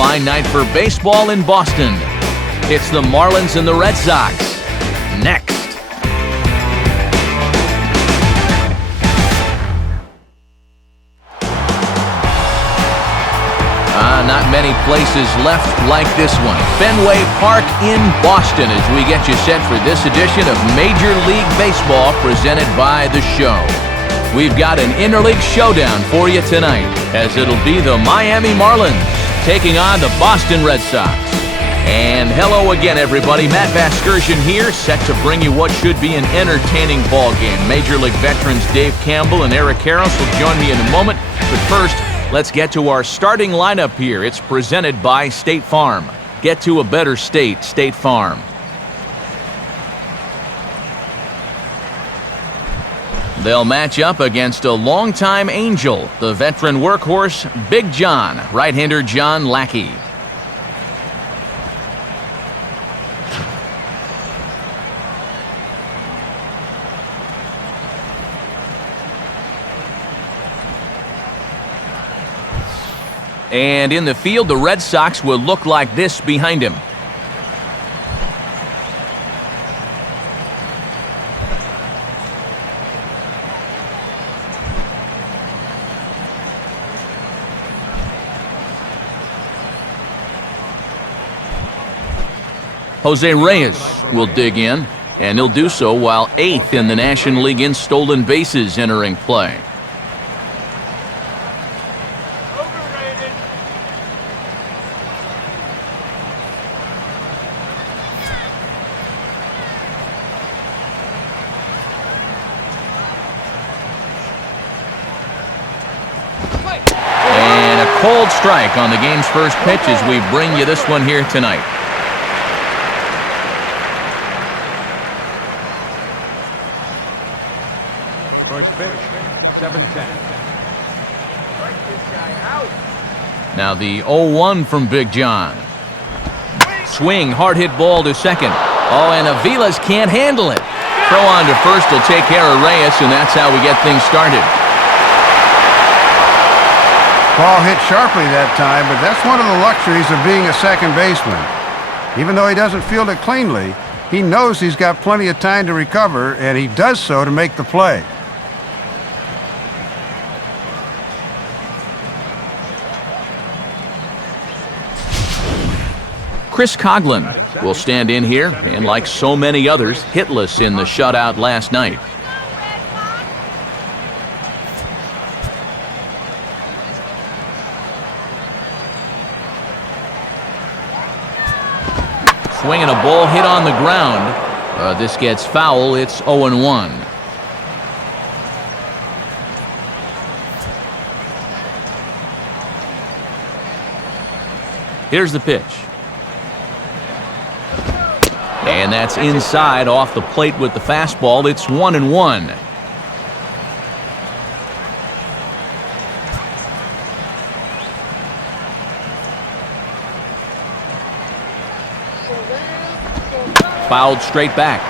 fine night for baseball in Boston. It's the Marlins and the Red Sox. Next. Not many places left like this one. Fenway Park in Boston as we get you set for this edition of Major League Baseball presented by The Show. We've got an interleague showdown for you tonight as it'll be the Miami Marlins taking on the Boston Red Sox. And hello again, everybody. Matt Vasgersian here, set to bring you what should be an entertaining ball game. Major League veterans Dave Campbell and Eric Harris will join me in a moment. But first, let's get to our starting lineup here. It's presented by State Farm. Get to a better state, State Farm. They'll match up against a longtime angel, the veteran workhorse, Big John, right-hander John Lackey. And in the field, the Red Sox will look like this behind him. Jose Reyes will dig in, and he'll do so while 8th in the National League in stolen bases entering play. And a cold strike on the game's first pitch as we bring you this one here tonight. First pitch, 7-10. Now the 0-1 from Big John. Swing, hard hit ball to second. Oh, and Aviles can't handle it. Throw on to first will take care of Reyes, and that's how we get things started. Ball hit sharply that time, but that's one of the luxuries of being a second baseman. Even though he doesn't field it cleanly, he knows he's got plenty of time to recover, and he does so to make the play. Chris Coughlin will stand in here, and like so many others, hitless in the shutout last night. Swinging a ball hit on the ground. This gets foul. It's 0-1. Here's the pitch. And that's inside off the plate with the fastball. It's 1-1. Fouled straight back.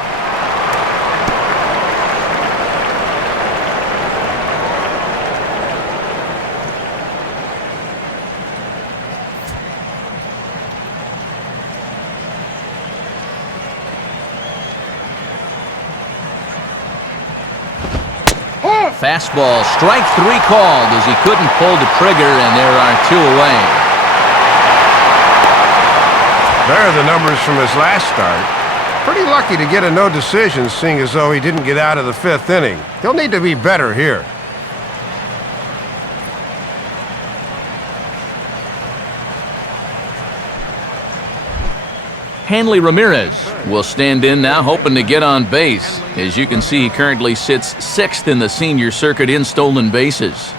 Fastball, strike 3 called as he couldn't pull the trigger, and there are 2 away. There are the numbers from his last start. Pretty lucky to get a no decision, seeing as though he didn't get out of the 5th inning. He'll need to be better here. Hanley Ramirez will stand in now, hoping to get on base. As you can see, he currently sits 6th in the senior circuit in stolen bases.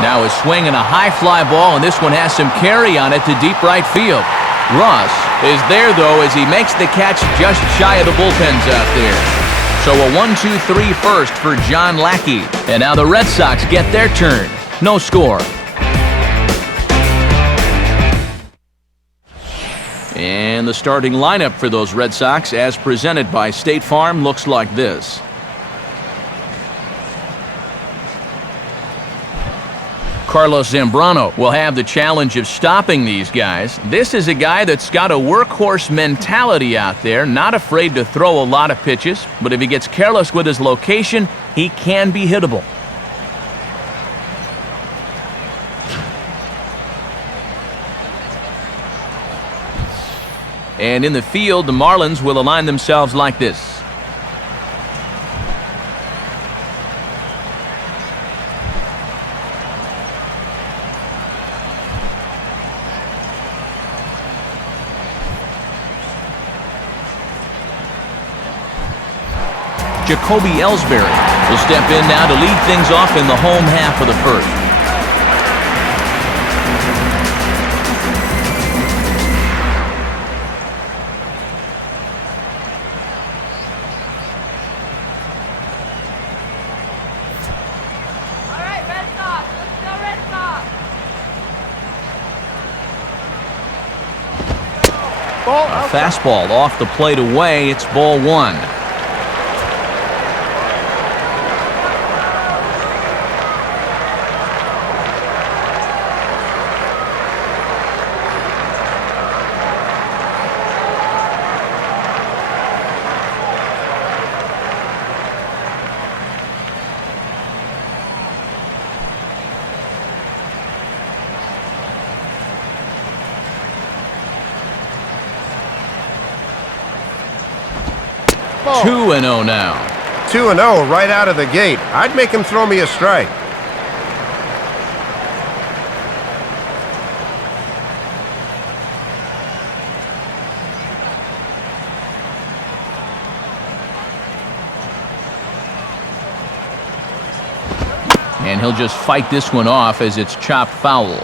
Now a swing and a high fly ball, and this one has some carry on it to deep right field. Ross is there, though, as he makes the catch just shy of the bullpens out there. So a 1-2-3 first for John Lackey. And now the Red Sox get their turn. No score. And the starting lineup for those Red Sox, as presented by State Farm, looks like this. Carlos Zambrano will have the challenge of stopping these guys. This is a guy that's got a workhorse mentality out there, not afraid to throw a lot of pitches, but if he gets careless with his location, he can be hittable. And in the field, the Marlins will align themselves like this. Jacoby Ellsbury will step in now to lead things off in the home half of the first. All right, Red Sox. Let's go, Red Sox. Ball. Fastball off the plate away. It's ball one. Ball. 2-0 now. 2-0 right out of the gate. I'd make him throw me a strike. And he'll just fight this one off as it's chopped foul.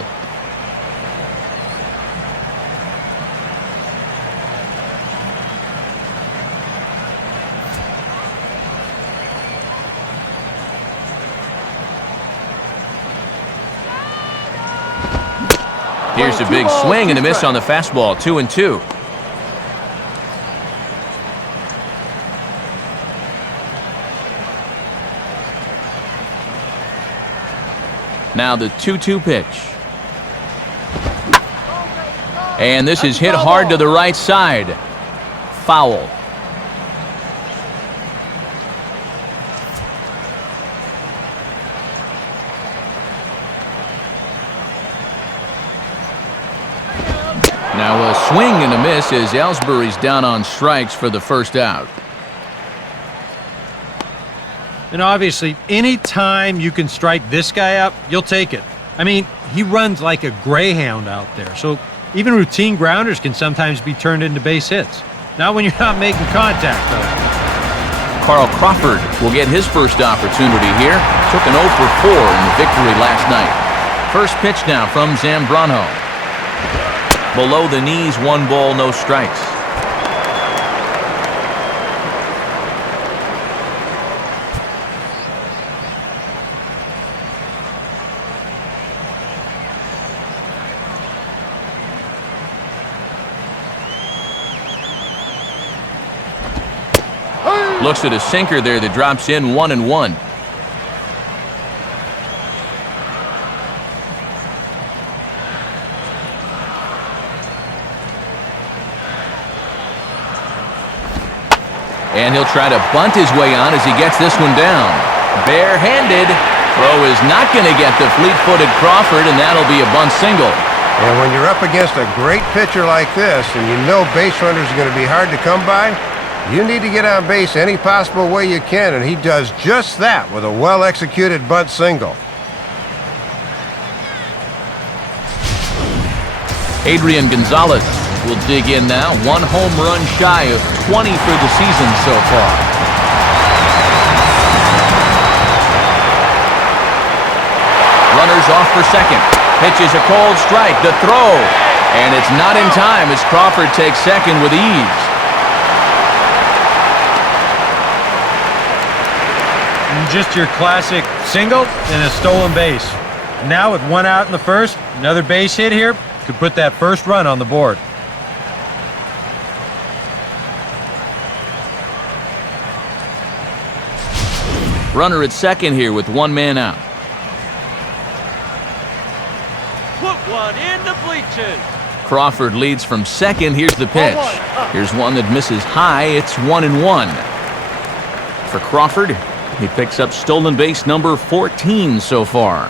Here's a big swing and a miss on the fastball. 2-2. Now the 2-2 pitch. And this is hit hard to the right side. Foul. Now a swing and a miss as Ellsbury's down on strikes for the first out. And obviously, any time you can strike this guy out, you'll take it. I mean, he runs like a greyhound out there, so even routine grounders can sometimes be turned into base hits. Not when you're not making contact, though. Carl Crawford will get his first opportunity here. Took an 0 for 4 in the victory last night. First pitch now from Zambrano. Below the knees, 1 ball, no strikes. Looks at a sinker there that drops in 1-1. And he'll try to bunt his way on as he gets this one down. Barehanded. Throw is not going to get the fleet-footed Crawford, and that'll be a bunt single. And when you're up against a great pitcher like this, and you know base runners are going to be hard to come by, you need to get on base any possible way you can, and he does just that with a well-executed bunt single. Adrian Gonzalez will dig in now. 1 home run shy of 20 for the season so far. Runners off for second. Pitches a cold strike. The throw. And it's not in time as Crawford takes second with ease. Just your classic single and a stolen base. Now with 1 out in the first, another base hit here could put that first run on the board. Runner at second here with one man out. Put one in the bleachers. Crawford leads from second. Here's the pitch. Here's one that misses high. It's 1-1. For Crawford, he picks up stolen base number 14 so far.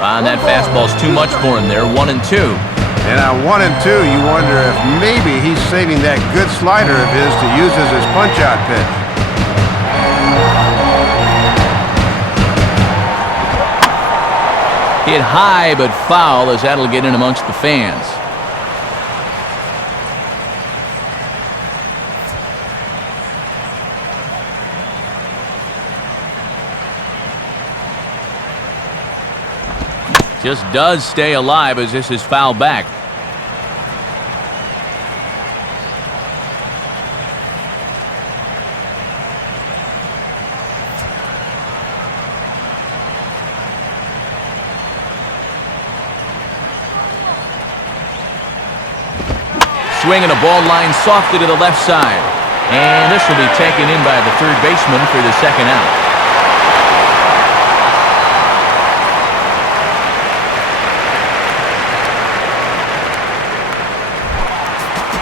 That fastball's too much for him there. 1-2. And on 1-2, you wonder if maybe he's saving that good slider of his to use as his punch-out pitch. Hit high but foul, as that'll get in amongst the fans. Just does stay alive as this is fouled back. Swinging a ball line softly to the left side. And this will be taken in by the third baseman for the second out.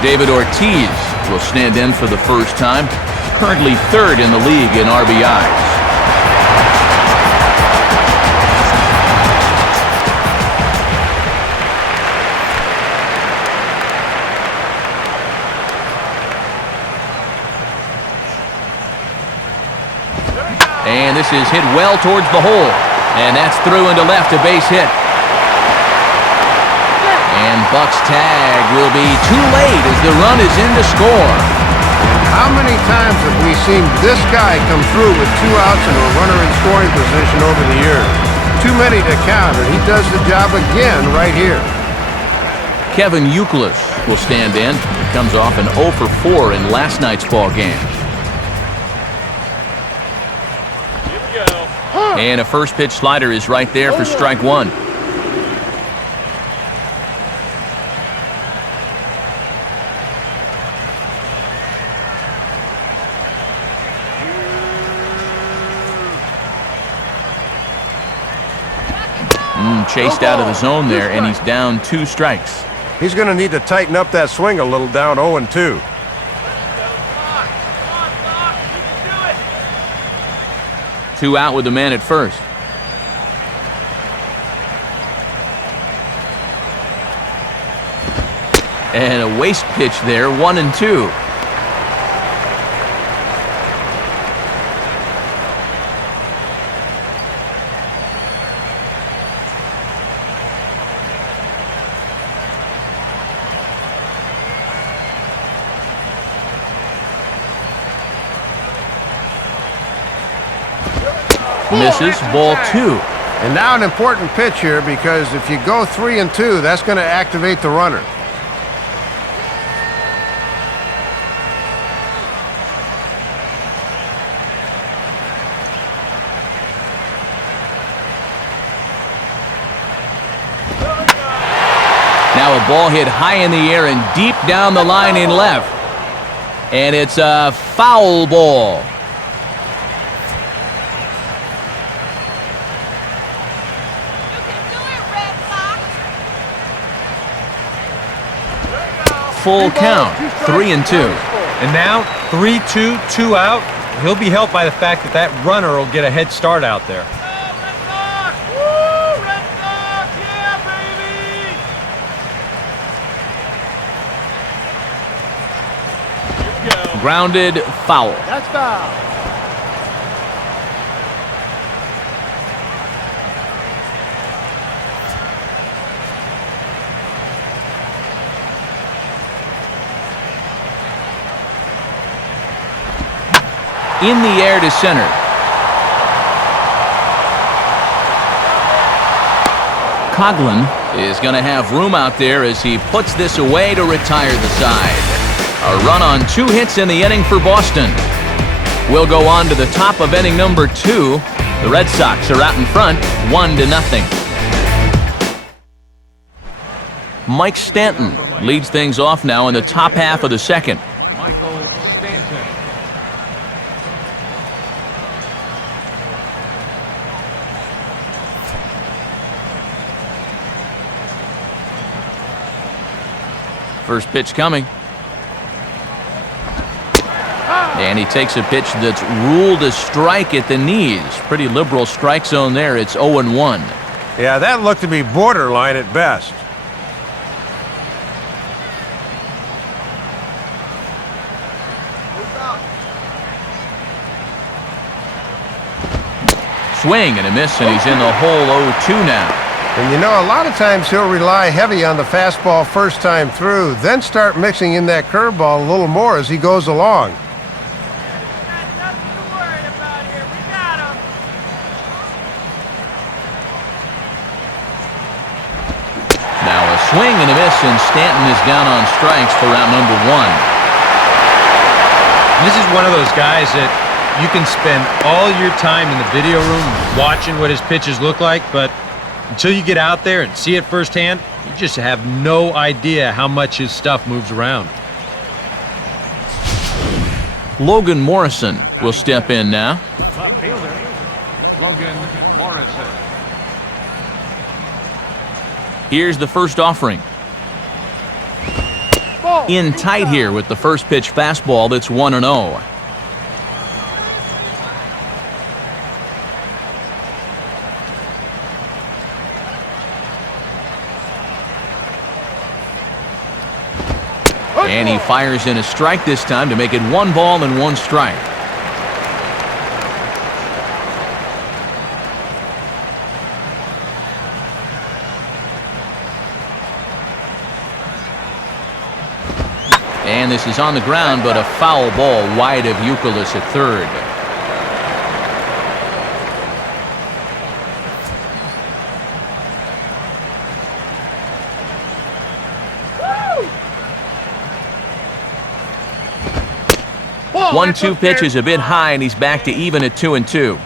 David Ortiz will stand in for the first time, currently third in the league in RBIs. And this is hit well towards the hole. And that's through into left, a base hit. And Buck's tag will be too late as the run is in to score. How many times have we seen this guy come through with 2 outs and a runner in scoring position over the years? Too many to count, and he does the job again right here. Kevin Youkilis will stand in. He comes off an 0 for 4 in last night's ball game. Here we go. And a first pitch slider is right there for strike one. Chased out of the zone there, and he's down 2 strikes. He's going to need to tighten up that swing a little, down 0-2. Two out with the man at first. And a waste pitch there, 1-2. Misses, ball 2. And now an important pitch here, because if you go 3-2, that's going to activate the runner. Now a ball hit high in the air and deep down the line in left. And it's a foul ball. Full count, 3-2. And now 3-2, 2 out. He'll be helped by the fact that that runner will get a head start out there. Grounded, foul. That's foul. In the air to center. Coughlin is going to have room out there as he puts this away to retire the side. A run on 2 hits in the inning for Boston. We'll go on to the top of inning number 2. The Red Sox are out in front, 1-0. Mike Stanton leads things off now in the top half of the second. Michael Stanton. First pitch coming. And he takes a pitch that's ruled a strike at the knees. Pretty liberal strike zone there. It's 0-1. Yeah, that looked to be borderline at best. Swing and a miss, and he's in the hole 0-2 now. And you know, a lot of times he'll rely heavy on the fastball first time through, then start mixing in that curveball a little more as he goes along. Got nothing to worry about here. We got him. Now a swing and a miss, and Stanton is down on strikes for round number 1. This is one of those guys that you can spend all your time in the video room watching what his pitches look like, but until you get out there and see it firsthand, you just have no idea how much his stuff moves around. Logan Morrison will step in now. Left fielder, Logan Morrison. Here's the first offering. In tight here with the first pitch fastball that's 1-0. And he fires in a strike this time to make it 1 ball and 1 strike. And this is on the ground, but a foul ball wide of Youkilis at third. Whoa, 1-2 pitch is a bit high, and he's back to even at 2-2.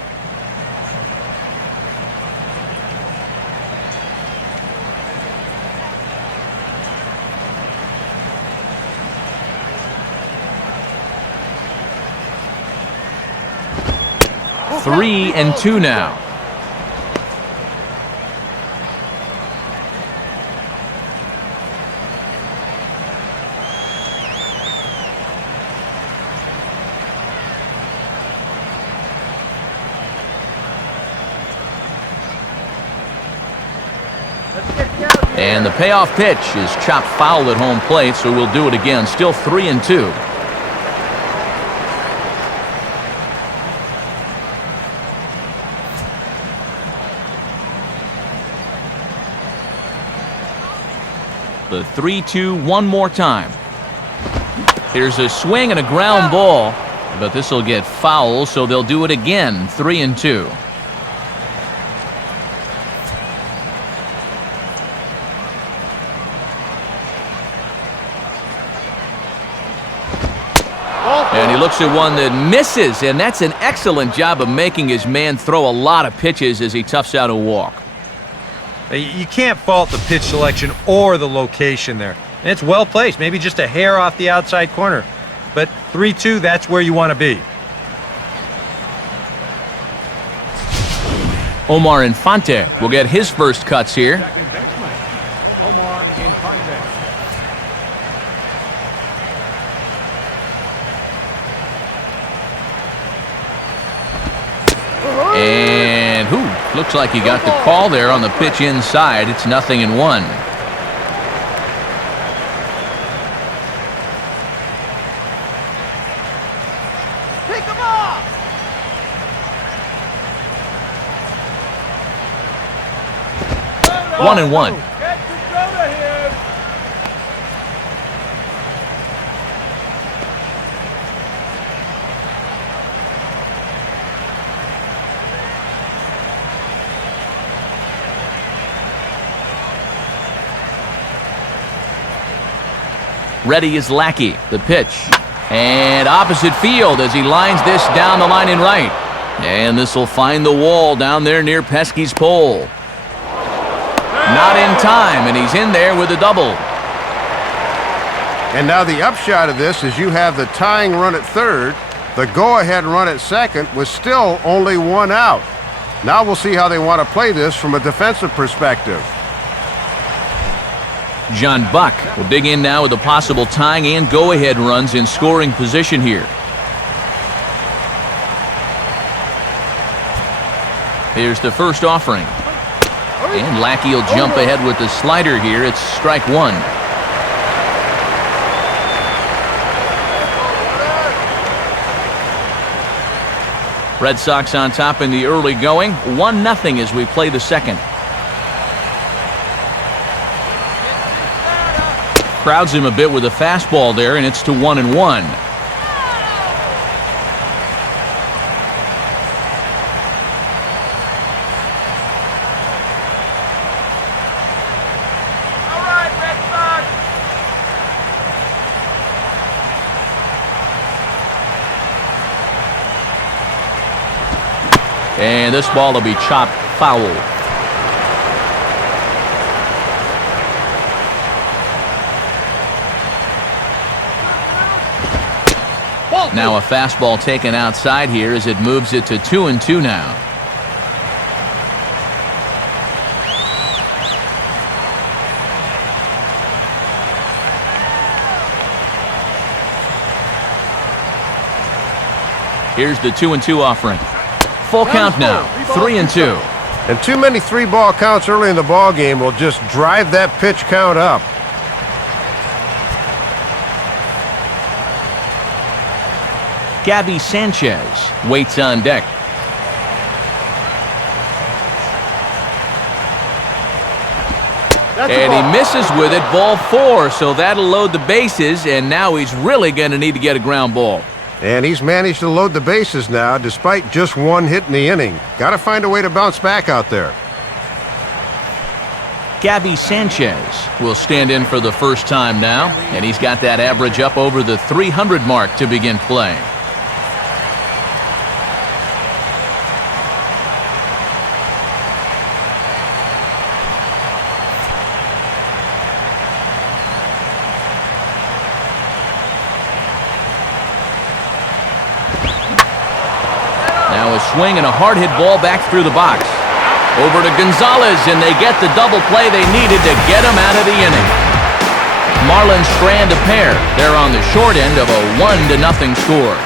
Three and 2 now. And the payoff pitch is chopped foul at home plate, so we'll do it again. Still 3 and 2. The 3-2 one more time. Here's a swing and a ground ball, but this will get foul, so they'll do it again. 3 and 2. And he looks at one that misses, and that's an excellent job of making his man throw a lot of pitches as he toughs out a walk. You can't fault the pitch selection or the location there. And it's well placed, maybe just a hair off the outside corner. But 3-2, that's where you want to be. Omar Infante will get his first cuts here. Second baseman, Omar Infante. And looks like he got the call there on the pitch inside. It's 0-1. Pick him off. 1-1. Get Dakota here. Ready is Lackey. The pitch. And opposite field as he lines this down the line in right. And this will find the wall down there near Pesky's pole. Not in time, and he's in there with a double. And now the upshot of this is you have the tying run at third, the go-ahead run at second with still only one out. Now we'll see how they want to play this from a defensive perspective. John Buck will dig in now with the possible tying and go-ahead runs in scoring position here. Here's the first offering. And Lackey will jump ahead with the slider here. It's strike one. Red Sox on top in the early going. 1-0 as we play the second. Crowds him a bit with a fastball there, and it's to 1-1. And this ball will be chopped foul. Now a fastball taken outside here as it moves it to 2-2 now. Here's the 2-2 offering. Full count now, 3-2. And too many three-ball counts early in the ball game will just drive that pitch count up. Gabby Sanchez waits on deck. And he misses with it, ball 4, so that'll load the bases, and now he's really going to need to get a ground ball. And he's managed to load the bases now despite just one hit in the inning. Got to find a way to bounce back out there. Gabby Sanchez will stand in for the first time now, and he's got that average up over the 300 mark to begin play. Now a swing and a hard hit ball back through the box. Over to Gonzalez, and they get the double play they needed to get him out of the inning. Marlins strand a pair. They're on the short end of a 1-0 score.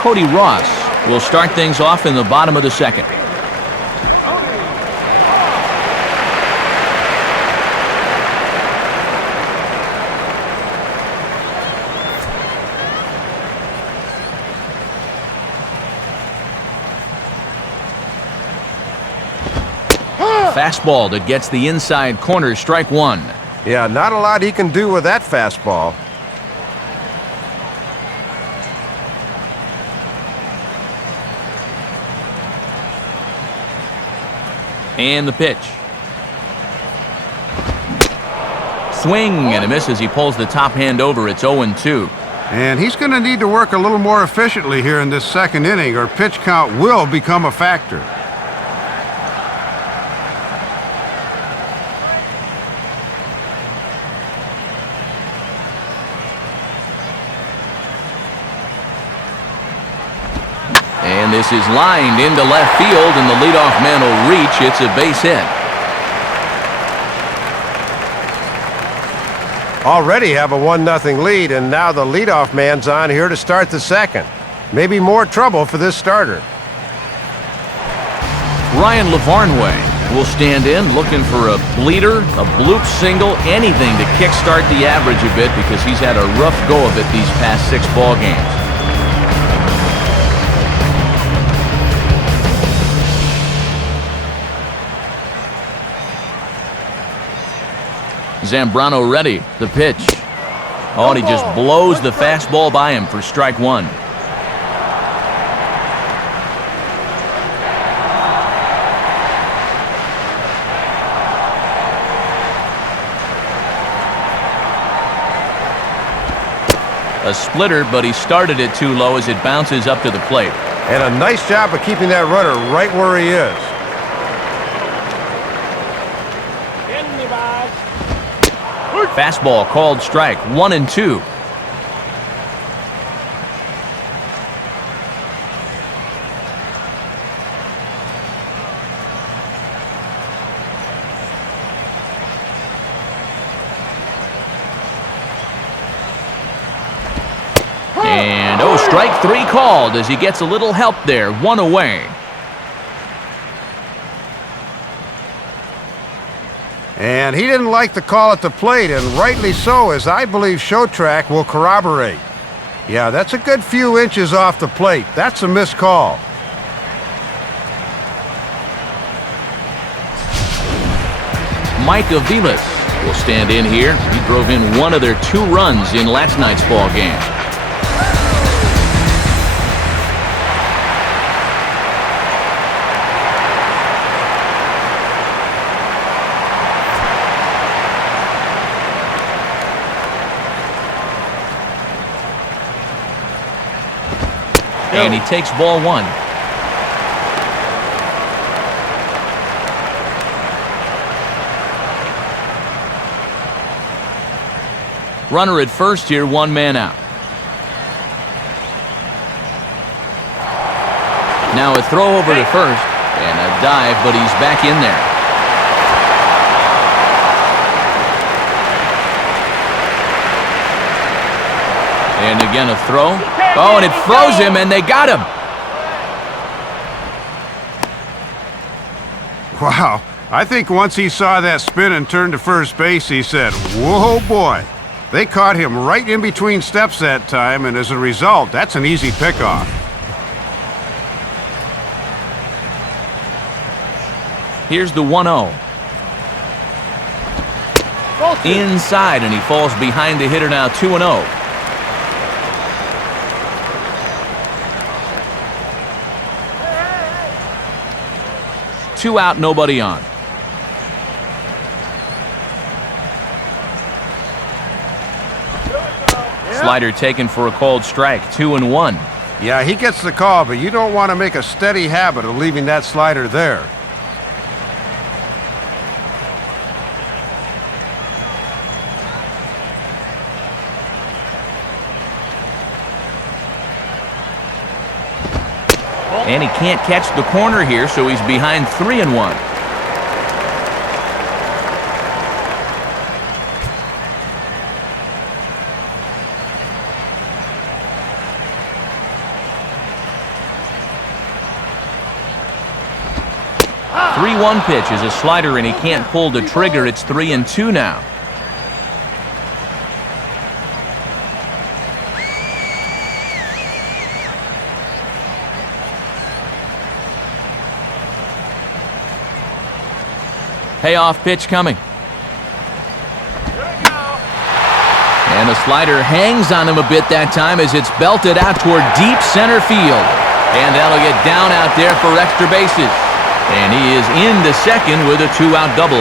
Cody Ross will start things off in the bottom of the second. Fastball that gets the inside corner, strike one. Yeah, not a lot he can do with that fastball. And the pitch. Swing and a miss as he pulls the top hand over. It's 0-2. And he's going to need to work a little more efficiently here in this second inning, or pitch count will become a factor. And this is lined into left field, and the leadoff man will reach. It's a base hit. Already have a 1-0 lead, and now the leadoff man's on here to start the second. Maybe more trouble for this starter. Ryan Lavarnway will stand in looking for a bleeder, a bloop single, anything to kickstart the average a bit, because he's had a rough go of it these past 6 ball games. Zambrano ready. The pitch. Oh, and he just blows the fastball by him for strike one. A splitter, but he started it too low as it bounces up to the plate. And a nice job of keeping that runner right where he is. Fastball called strike, 1-2. And, strike 3 called as he gets a little help there, 1 away. And he didn't like the call at the plate, and rightly so, as I believe Showtrack will corroborate. Yeah, that's a good few inches off the plate. That's a missed call. Mike Aviles will stand in here. He drove in one of their 2 runs in last night's ball game. And he takes ball 1. Runner at first here, 1 man out. Now a throw over to first and a dive, but he's back in there. And again a throw. Oh, and it froze him, and they got him. Wow. I think once he saw that spin and turned to first base, he said, whoa, boy. They caught him right in between steps that time, and as a result, that's an easy pickoff. Here's the 1-0. Inside, and he falls behind the hitter now, 2-0. 2 out, nobody on. Slider taken for a called strike, 2-1. Yeah, he gets the call, but you don't want to make a steady habit of leaving that slider there. And he can't catch the corner here, so he's behind 3-1. The 3-1 pitch is a slider, and he can't pull the trigger. It's 3-2 now. Payoff pitch coming. And the slider hangs on him a bit that time as it's belted out toward deep center field. And that'll get down out there for extra bases. And he is into second with a 2-out double.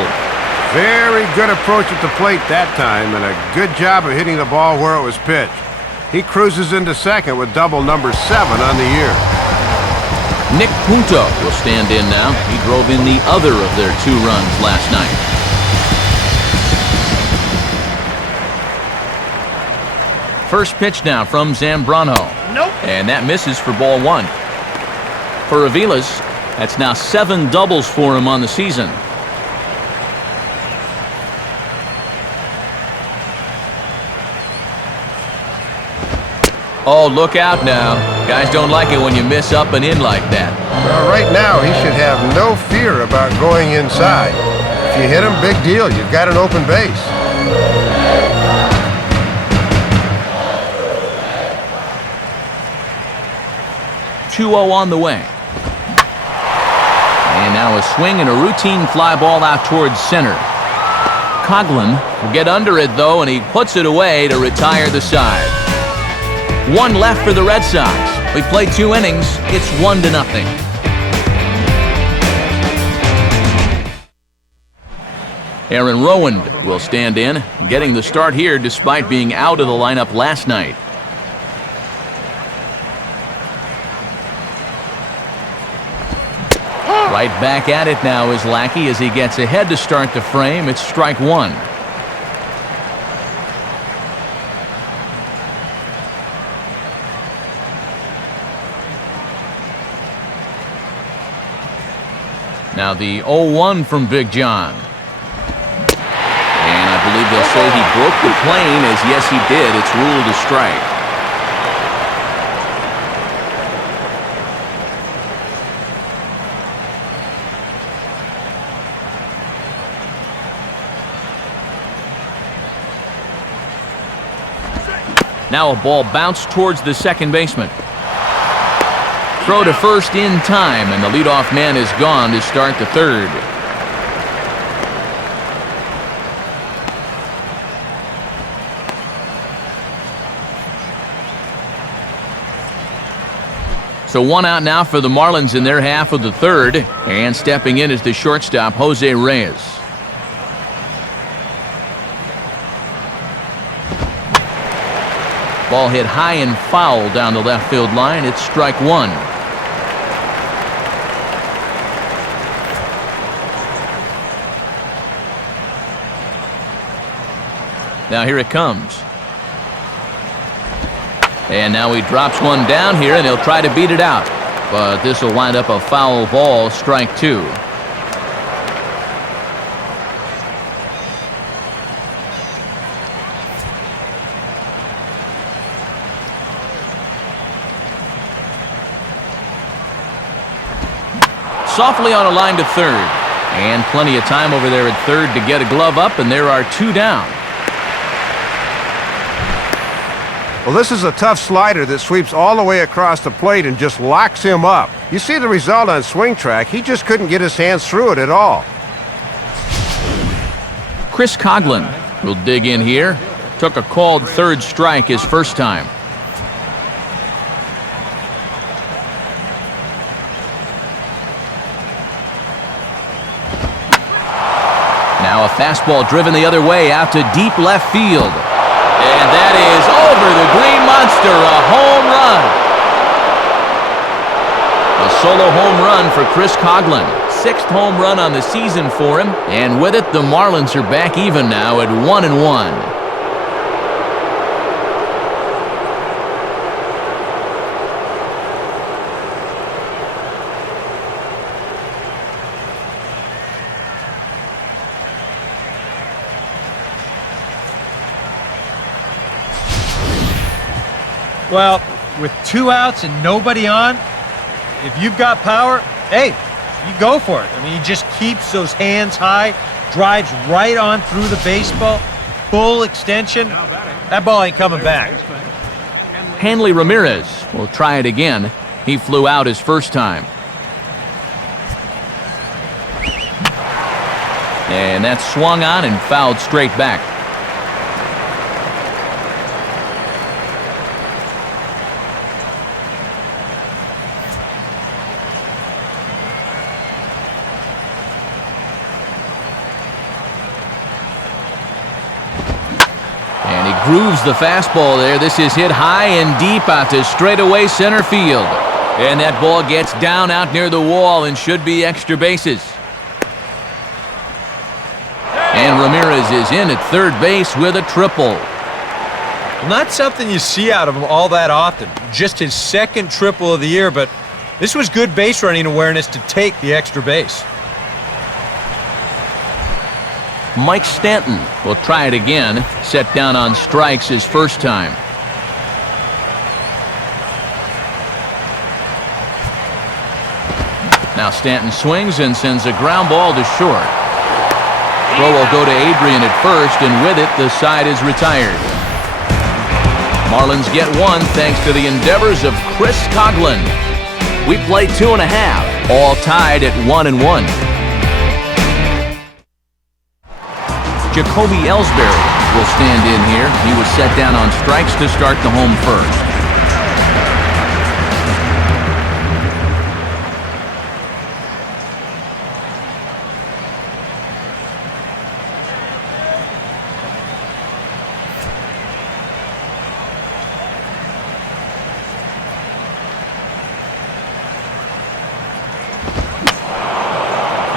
Very good approach at the plate that time, and a good job of hitting the ball where it was pitched. He cruises into second with double number 7 on the year. Nick Punto will stand in now. He drove in the other of their 2 runs last night. First pitch now from Zambrano. Nope. And that misses for ball 1. For Aviles, that's now 7 doubles for him on the season. Oh, look out now. Guys don't like it when you miss up and in like that. Well, right now, he should have no fear about going inside. If you hit him, big deal. You've got an open base. .2-0 on the way. And now a swing and a routine fly ball out towards center. Coughlin will get under it, though, and he puts it away to retire the side. 1 left for the Red Sox. We played 2 innings. It's 1-0. Aaron Rowand will stand in, getting the start here despite being out of the lineup last night. Right back at it now is Lackey as he gets ahead to start the frame. It's strike 1. Now the 0-1 from Big John. And I believe they'll say he broke the plane, as yes he did. It's ruled a strike. Now a ball bounced towards the second baseman. Throw to first in time, and the leadoff man is gone to start the third. So one out now for the Marlins in their half of the third, and stepping in is the shortstop, Jose Reyes. Ball hit high and foul down the left field line. It's strike one. Now here it comes. And now he drops one down here, and he'll try to beat it out. But this will wind up a foul ball, strike two. Softly on a line to third. And plenty of time over there at third to get a glove up, and there are two down. Well, this is a tough slider that sweeps all the way across the plate and just locks him up. You see the result on swing track. He just couldn't get his hands through it at all. Chris Coghlan will dig in here. Took a called third strike his first time. Now a fastball driven the other way out to deep left field. And that is over the Green Monster, a home run. A solo home run for Chris Coghlan. Sixth home run on the season for him. And with it, the Marlins are back even now at 1-1. Well, with two outs and nobody on, if you've got power, hey, you go for it. I mean, he just keeps those hands high, drives right on through the baseball, full extension. That ball ain't coming back. Hanley Ramirez will try it again. He flew out his first time. And that's swung on and fouled straight back. Grooves the fastball there. This is hit high and deep out to straightaway center field. And that ball gets down out near the wall and should be extra bases. And Ramirez is in at third base with a triple. Not something you see out of him all that often. Just his second triple of the year, but this was good base running awareness to take the extra base. Mike Stanton will try it again. Set down on strikes his first time. Now Stanton swings and sends a ground ball to short. Throw will go to Adrian at first, and with it, the side is retired. Marlins get one thanks to the endeavors of Chris Coghlan. We play 2.5, all tied at 1-1. Jacoby Ellsbury will stand in here. He was set down on strikes to start the home first.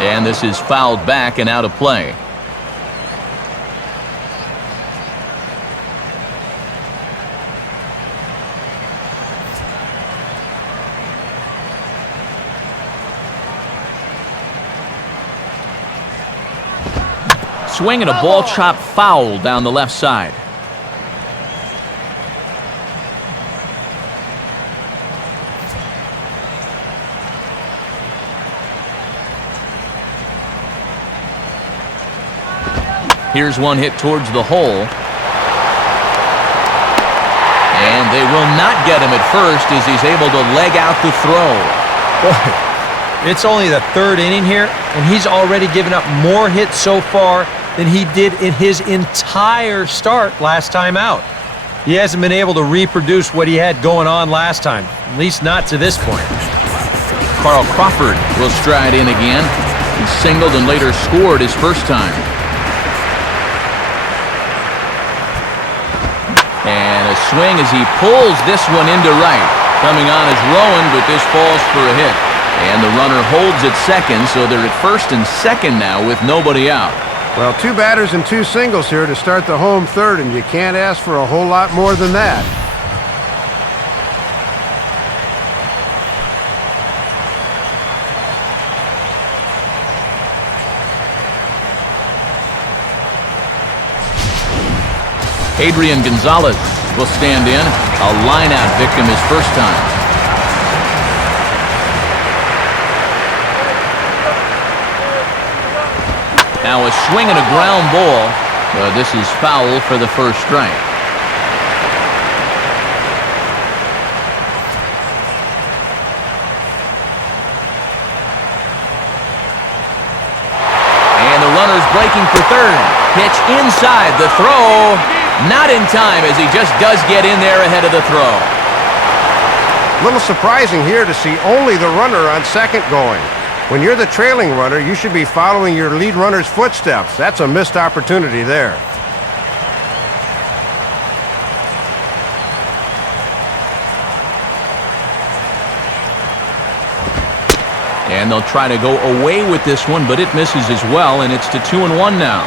And this is fouled back and out of play. swing and a ball chopped foul down the left side. Here's one hit towards the hole. And they will not get him at first as he's able to leg out the throw. Boy, it's only the third inning here, and he's already given up more hits so far than he did in his entire start last time out. He hasn't been able to reproduce what he had going on last time, at least not to this point. Carl Crawford will stride in again. He singled and later scored his first time. And a swing as he pulls this one into right. Coming on is Rowan, but this falls for a hit. And the runner holds at second, so they're at first and second now with nobody out. Well, 2 batters and 2 singles here to start the home third, and you can't ask for a whole lot more than that. Adrian Gonzalez will stand in. A line-out victim his first time. Now a swing and a ground ball. This is foul for the first strike. And the runner's breaking for third. Pitch inside the throw. Not in time as he just does get in there ahead of the throw. A little surprising here to see only the runner on second going. When you're the trailing runner, you should be following your lead runner's footsteps. That's a missed opportunity there. And they'll try to go away with this one, but it misses as well, and it's to 2-1 now.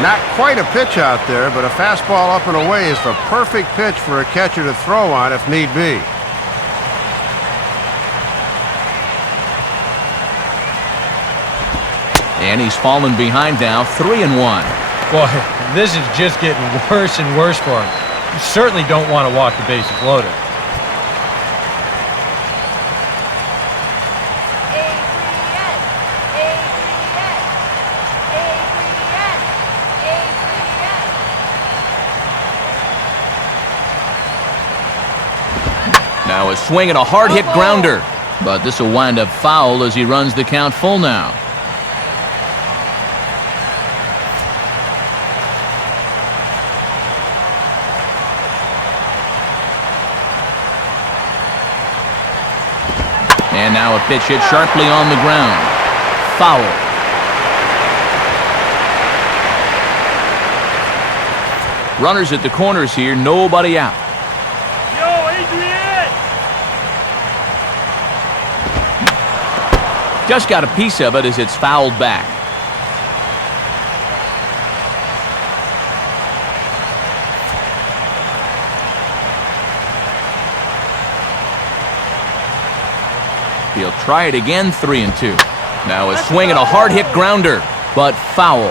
Not quite a pitch out there, but a fastball up and away is the perfect pitch for a catcher to throw on if need be. And he's fallen behind now, 3-1. Boy, this is just getting worse and worse for him. You certainly don't want to walk the bases loaded. Now a swing and a hard-hit grounder. But this will wind up foul as he runs the count full now. And now a pitch hit sharply on the ground. Foul. Runners at the corners here, nobody out. Yo, Adrian! Just got a piece of it as it's fouled back. He'll try it again, 3-2. Now a swing and a hard-hit grounder, but foul.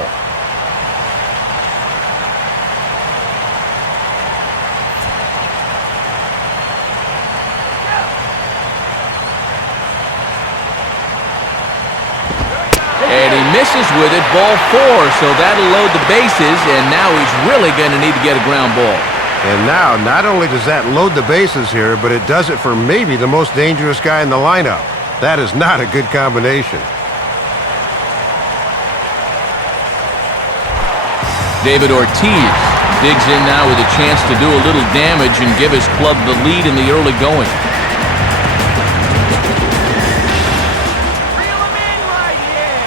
And he misses with it, ball 4, so that'll load the bases, and now he's really going to need to get a ground ball. And now, not only does that load the bases here, but it does it for maybe the most dangerous guy in the lineup. That is not a good combination. David Ortiz digs in now with a chance to do a little damage and give his club the lead in the early going. Reel him in right here.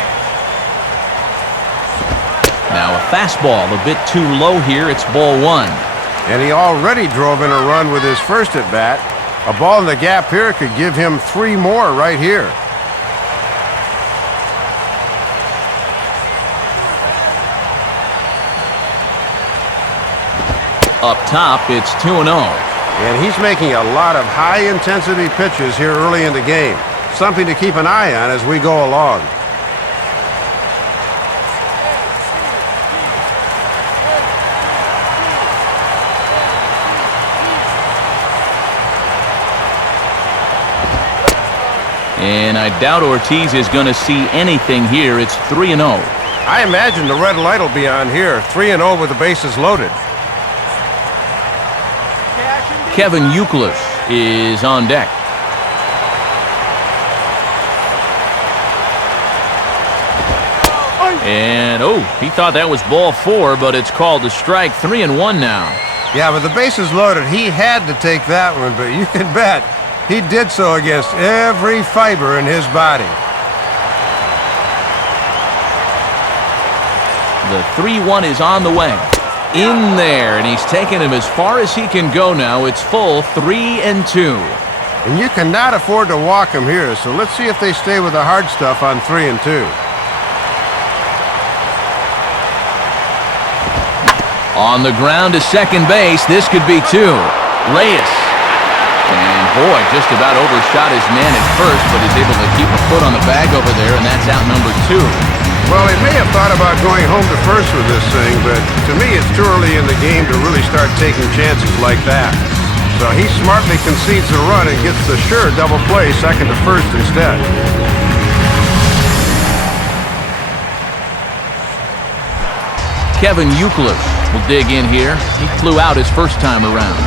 Now a fastball a bit too low here. It's ball 1. And he already drove in a run with his first at-bat. A ball in the gap here could give him 3 more right here. Up top, it's 2-0. And he's making a lot of high-intensity pitches here early in the game. Something to keep an eye on as we go along. And I doubt Ortiz is going to see anything here. It's 3-0. I imagine the red light will be on here. 3-0 with the bases loaded. Kevin Youkilis is on deck. And, he thought that was ball 4, but it's called a strike. 3-1 now. Yeah, with the bases loaded, he had to take that one, but you can bet he did so against every fiber in his body. The 3-1 is on the way. In there, and he's taken him as far as he can go now. It's full 3-2. And you cannot afford to walk him here, so let's see if they stay with the hard stuff on 3-2. On the ground to second base. This could be 2. Reyes. And boy, just about overshot his man at first, but he's able to keep a foot on the bag over there, and that's out number 2. Well, he may have thought about going home to first with this thing, but to me it's too early in the game to really start taking chances like that. So he smartly concedes the run and gets the sure double play second to first instead. Kevin Youkilis will dig in here. He flew out his first time around.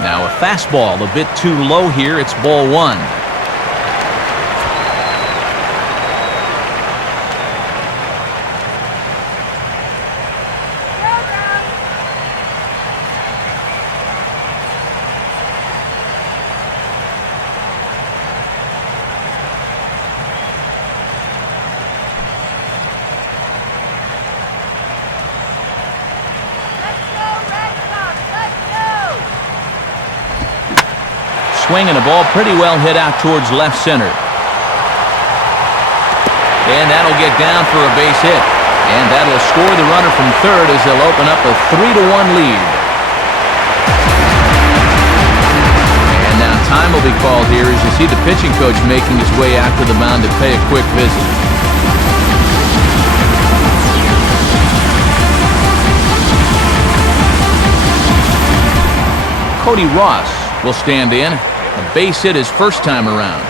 Now a fastball a bit too low here. It's ball 1. Swing and a ball pretty well hit out towards left center. And that'll get down for a base hit. And that'll score the runner from third as they'll open up a 3-1 lead. And now time will be called here as you see the pitching coach making his way out to the mound to pay a quick visit. Cody Ross will stand in. A base hit his first time around.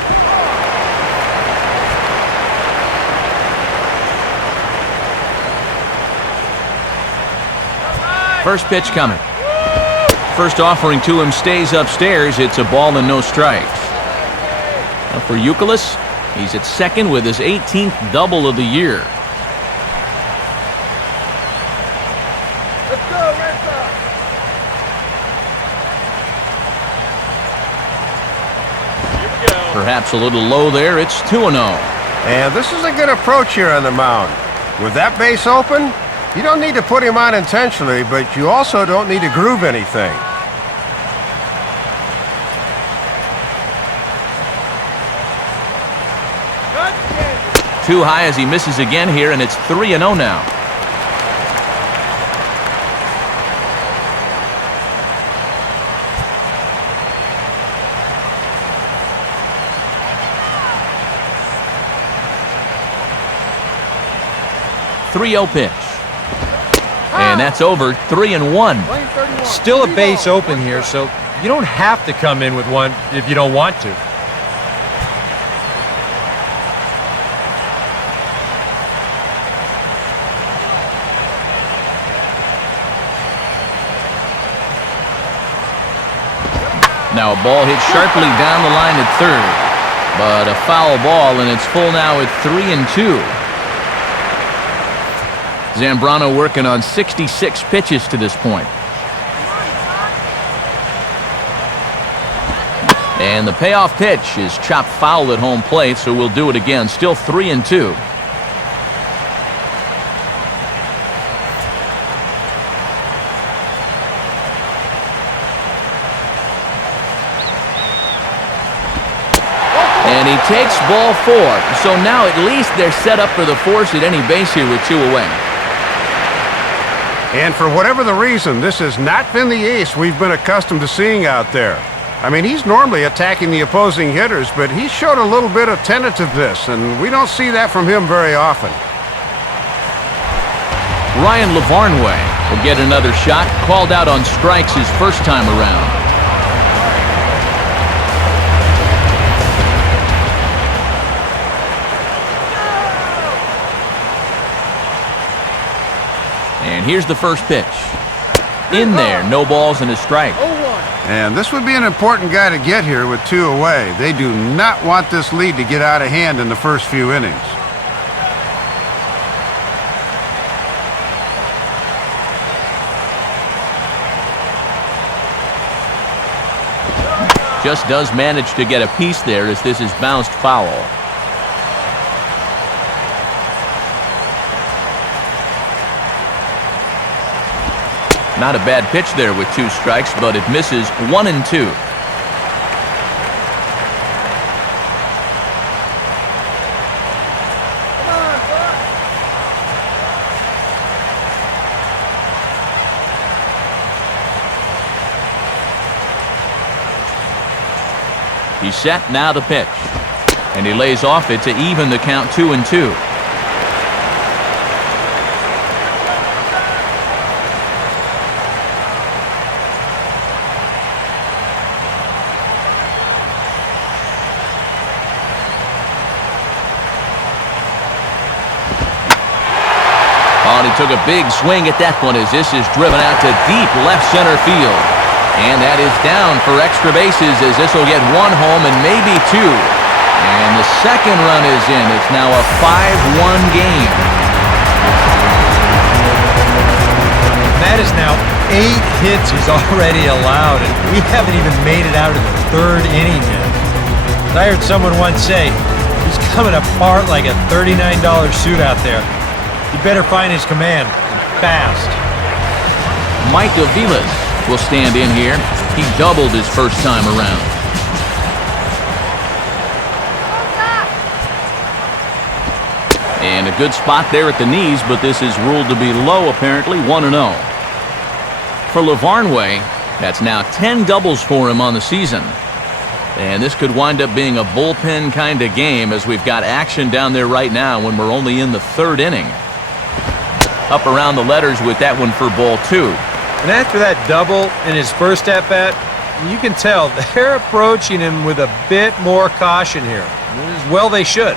First pitch coming. First offering to him stays upstairs. It's a ball and no strikes. Now for Youkilis, he's at second with his 18th double of the year. Let's go, Red Sox! Perhaps a little low there. It's 2-0. And this is a good approach here on the mound. With that base open, you don't need to put him on intentionally, but you also don't need to groove anything. Too high as he misses again here, and it's 3-0 now. Pitch. And that's over. 3-1. Still a base open here, so you don't have to come in with one if you don't want to. Now a ball hit sharply down the line at third, but a foul ball, and it's full now at 3-2. Zambrano working on 66 pitches to this point. And the payoff pitch is chopped foul at home plate, so we'll do it again. Still 3-2. And he takes ball 4. So now at least they're set up for the force at any base here with 2 away. And for whatever the reason, this has not been the ace we've been accustomed to seeing out there. I mean, he's normally attacking the opposing hitters, but he showed a little bit of tentativeness, and we don't see that from him very often. Ryan Lavarnway will get another shot, called out on strikes his first time around. And here's the first pitch. In there, no balls and a strike. And this would be an important guy to get here with 2 away. They do not want this lead to get out of hand in the first few innings. Just does manage to get a piece there as this is bounced foul. Not a bad pitch there with 2 strikes, but it misses 1 and 2. He's set, now the pitch. And he lays off it to even the count 2 and 2. Oh, and he took a big swing at that one as this is driven out to deep left center field. And that is down for extra bases as this will get 1 home and maybe 2. And the second run is in. It's now a 5-1 game. That is now 8 hits he's already allowed, and we haven't even made it out of the 3rd inning yet. I heard someone once say, he's coming apart like a $39 suit out there. He better find his command, and fast. Mike Aviles will stand in here. He doubled his first time around. And a good spot there at the knees, but this is ruled to be low apparently, 1-0. For Lavarnway, that's now 10 doubles for him on the season. And this could wind up being a bullpen kind of game as we've got action down there right now when we're only in the 3rd inning. Up around the letters with that one for ball 2. And after that double in his first at-bat, you can tell they're approaching him with a bit more caution here. As well they should.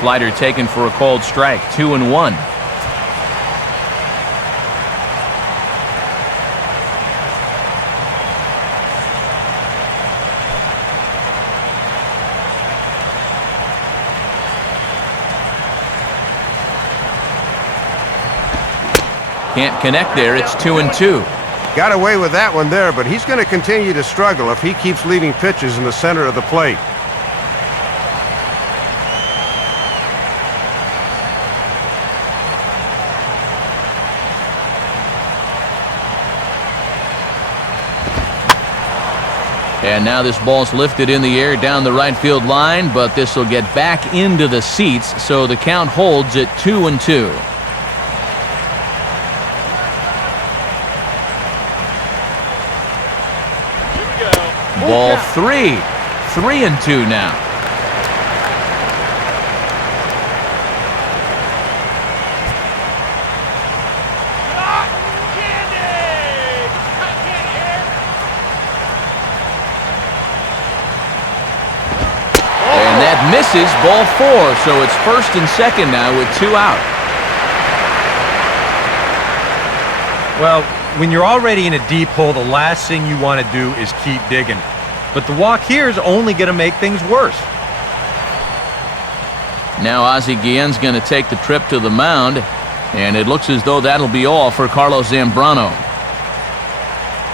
Slider taken for a called strike, 2-1. Can't connect there. It's 2-2. Got away with that one there, but he's going to continue to struggle if he keeps leaving pitches in the center of the plate. And now this ball's lifted in the air down the right field line, but this will get back into the seats, so the count holds at 2-2. Ball 3. 3-2 now. And that misses, ball 4, so it's 1st and 2nd now with 2 out. Well, when you're already in a deep hole, the last thing you want to do is keep digging. But the walk here is only going to make things worse. Now Ozzie Guillen's going to take the trip to the mound, and it looks as though that'll be all for Carlos Zambrano.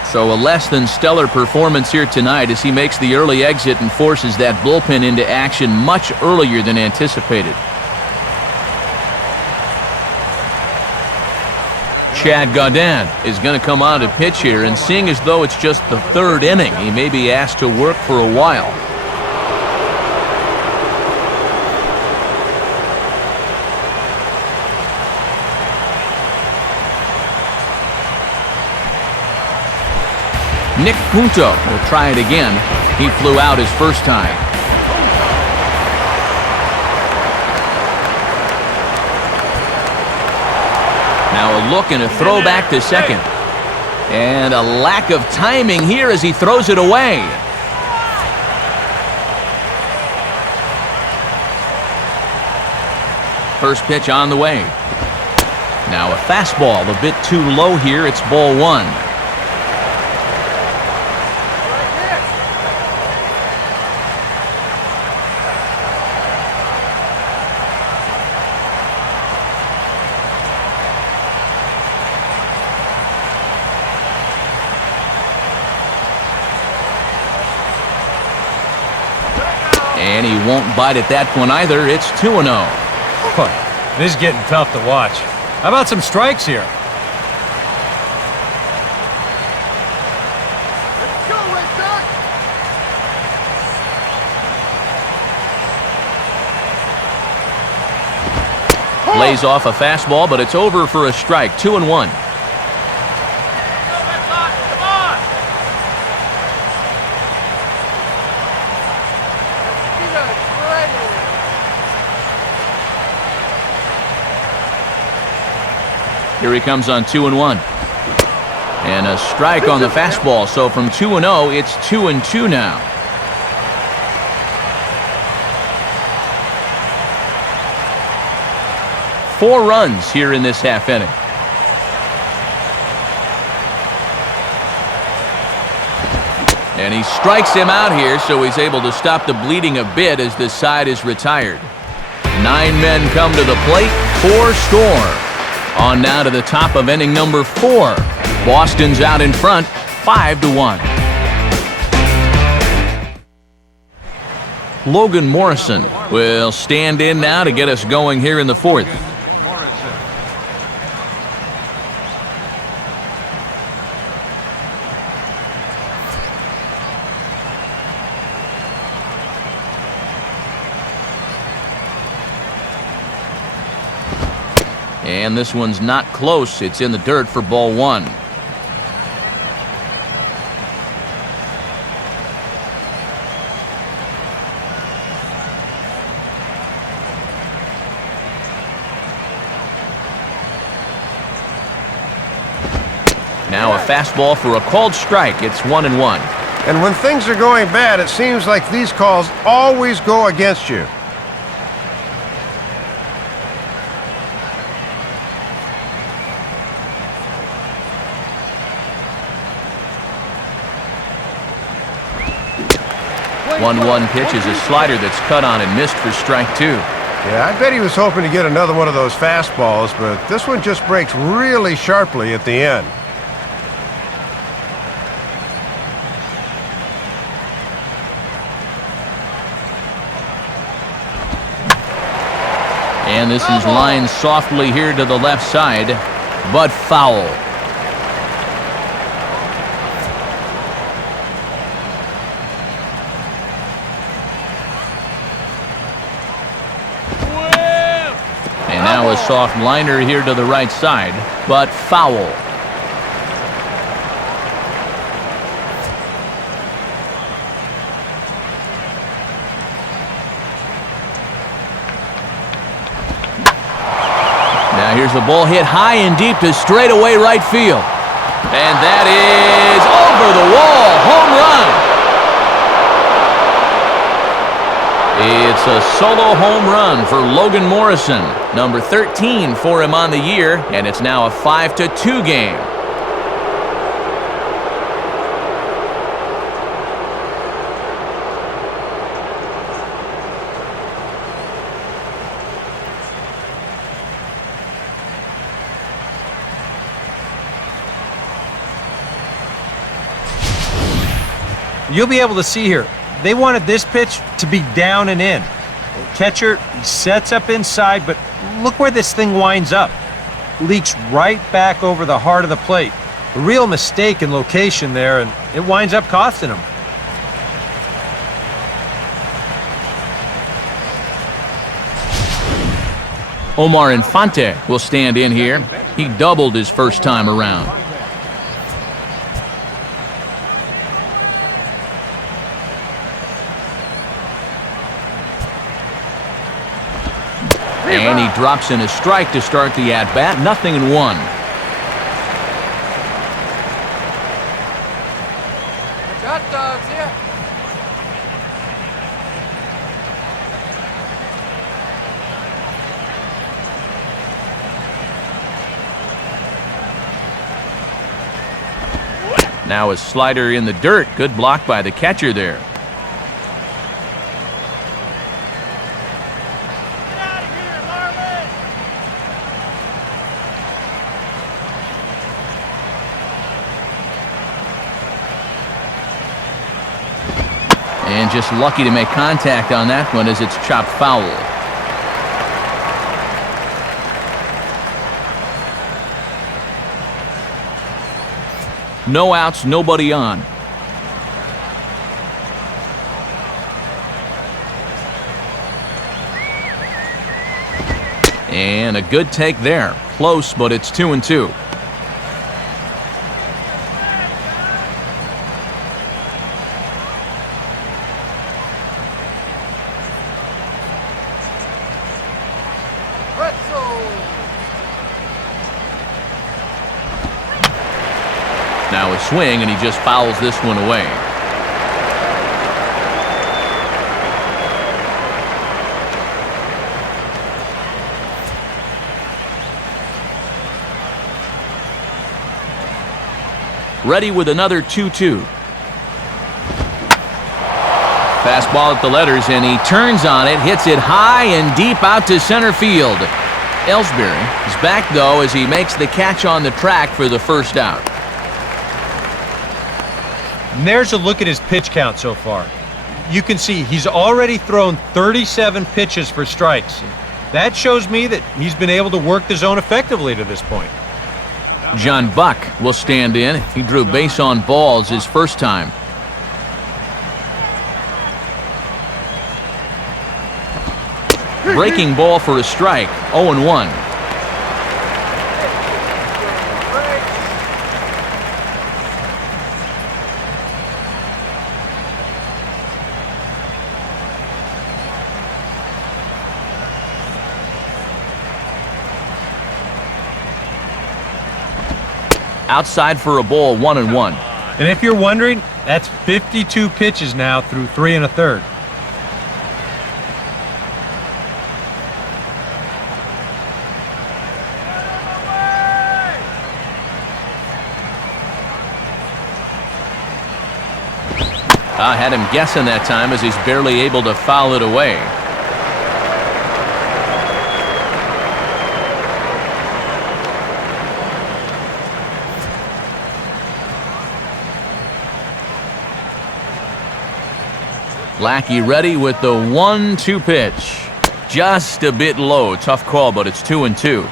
So a less than stellar performance here tonight as he makes the early exit and forces that bullpen into action much earlier than anticipated. Chad Gaudin is going to come on to pitch here, and seeing as though it's just the 3rd inning, he may be asked to work for a while. Nick Punto will try it again. He flew out his first time. Now a look and a throw back to second. And a lack of timing here as he throws it away. First pitch on the way. Now a fastball a bit too low here. It's ball one. And he won't bite at that one either. It's 2-0. Boy, this is getting tough to watch. How about some strikes here? Let's go, Red Sox! Lays off a fastball, but it's over for a strike. 2-1. Here he comes on 2-1. And a strike on the fastball. So from 2-0, it's 2-2 now. Four runs here in this half inning. And he strikes him out here, so he's able to stop the bleeding a bit as this side is retired. 9 men come to the plate, 4 score. On now to the top of inning number 4. Boston's out in front, 5-1. Logan Morrison will stand in now to get us going here in the 4th. And this one's not close. It's in the dirt for ball one. Now a fastball for a called strike. It's 1-1. And when things are going bad, it seems like these calls always go against you. One pitch is a slider that's cut on and missed for strike 2. Yeah, I bet he was hoping to get another one of those fastballs, but this one just breaks really sharply at the end. And this is lined softly here to the left side, but foul. And now a soft liner here to the right side, but foul. Now here's the ball hit high and deep to straightaway right field. And that is over the wall. Home run. It's a solo home run for Logan Morrison. Number 13 for him on the year, and it's now a 5-2 game. You'll be able to see here, they wanted this pitch to be down and in. Catcher sets up inside, but look where this thing winds up. Leaks right back over the heart of the plate. A real mistake in location there, and it winds up costing him. Omar Infante will stand in here. He doubled his first time around. And he drops in a strike to start the at-bat. 0-1. Hot dogs here. Now a slider in the dirt. Good block by the catcher there. Get out of here, Marlins! And just lucky to make contact on that one as it's chopped foul. No outs, nobody on. And a good take there. Close, but it's 2-2. Now a swing, and he just fouls this one away. Ready with another 2-2. Fastball at the letters, and he turns on it, hits it high and deep out to center field. Ellsbury is back, though, as he makes the catch on the track for the first out. And there's a look at his pitch count so far. You can see he's already thrown 37 pitches for strikes. That shows me that he's been able to work the zone effectively to this point. John Buck will stand in. He drew base on balls his first time. Breaking ball for a strike. 0-1. Outside for a ball, 1-1. And if you're wondering, that's 52 pitches now through 3 1/3. I had him guessing that time as he's barely able to foul it away. Lackey ready with the 1-2 pitch. Just a bit low. Tough call, but it's 2-2.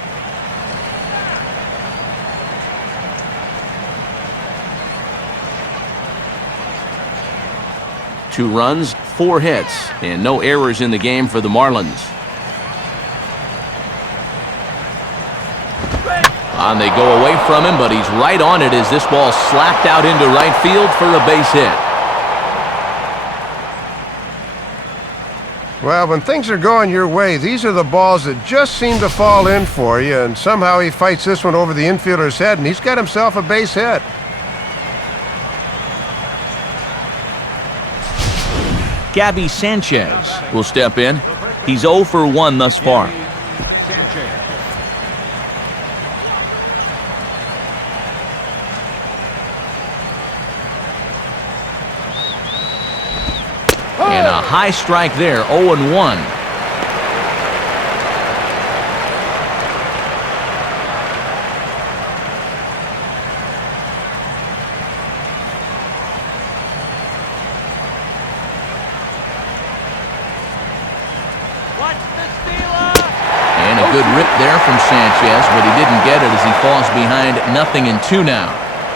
Two runs, 4 hits, and no errors in the game for the Marlins. And they go away from him, but he's right on it as this ball slapped out into right field for a base hit. Well, when things are going your way, these are the balls that just seem to fall in for you, and somehow he fights this one over the infielder's head, and he's got himself a base hit. Gabby Sanchez will step in. He's 0 for 1 thus far. Sanchez. And a high strike there, 0-1. And a good rip there from Sanchez, but he didn't get it as he falls behind 0-2 now.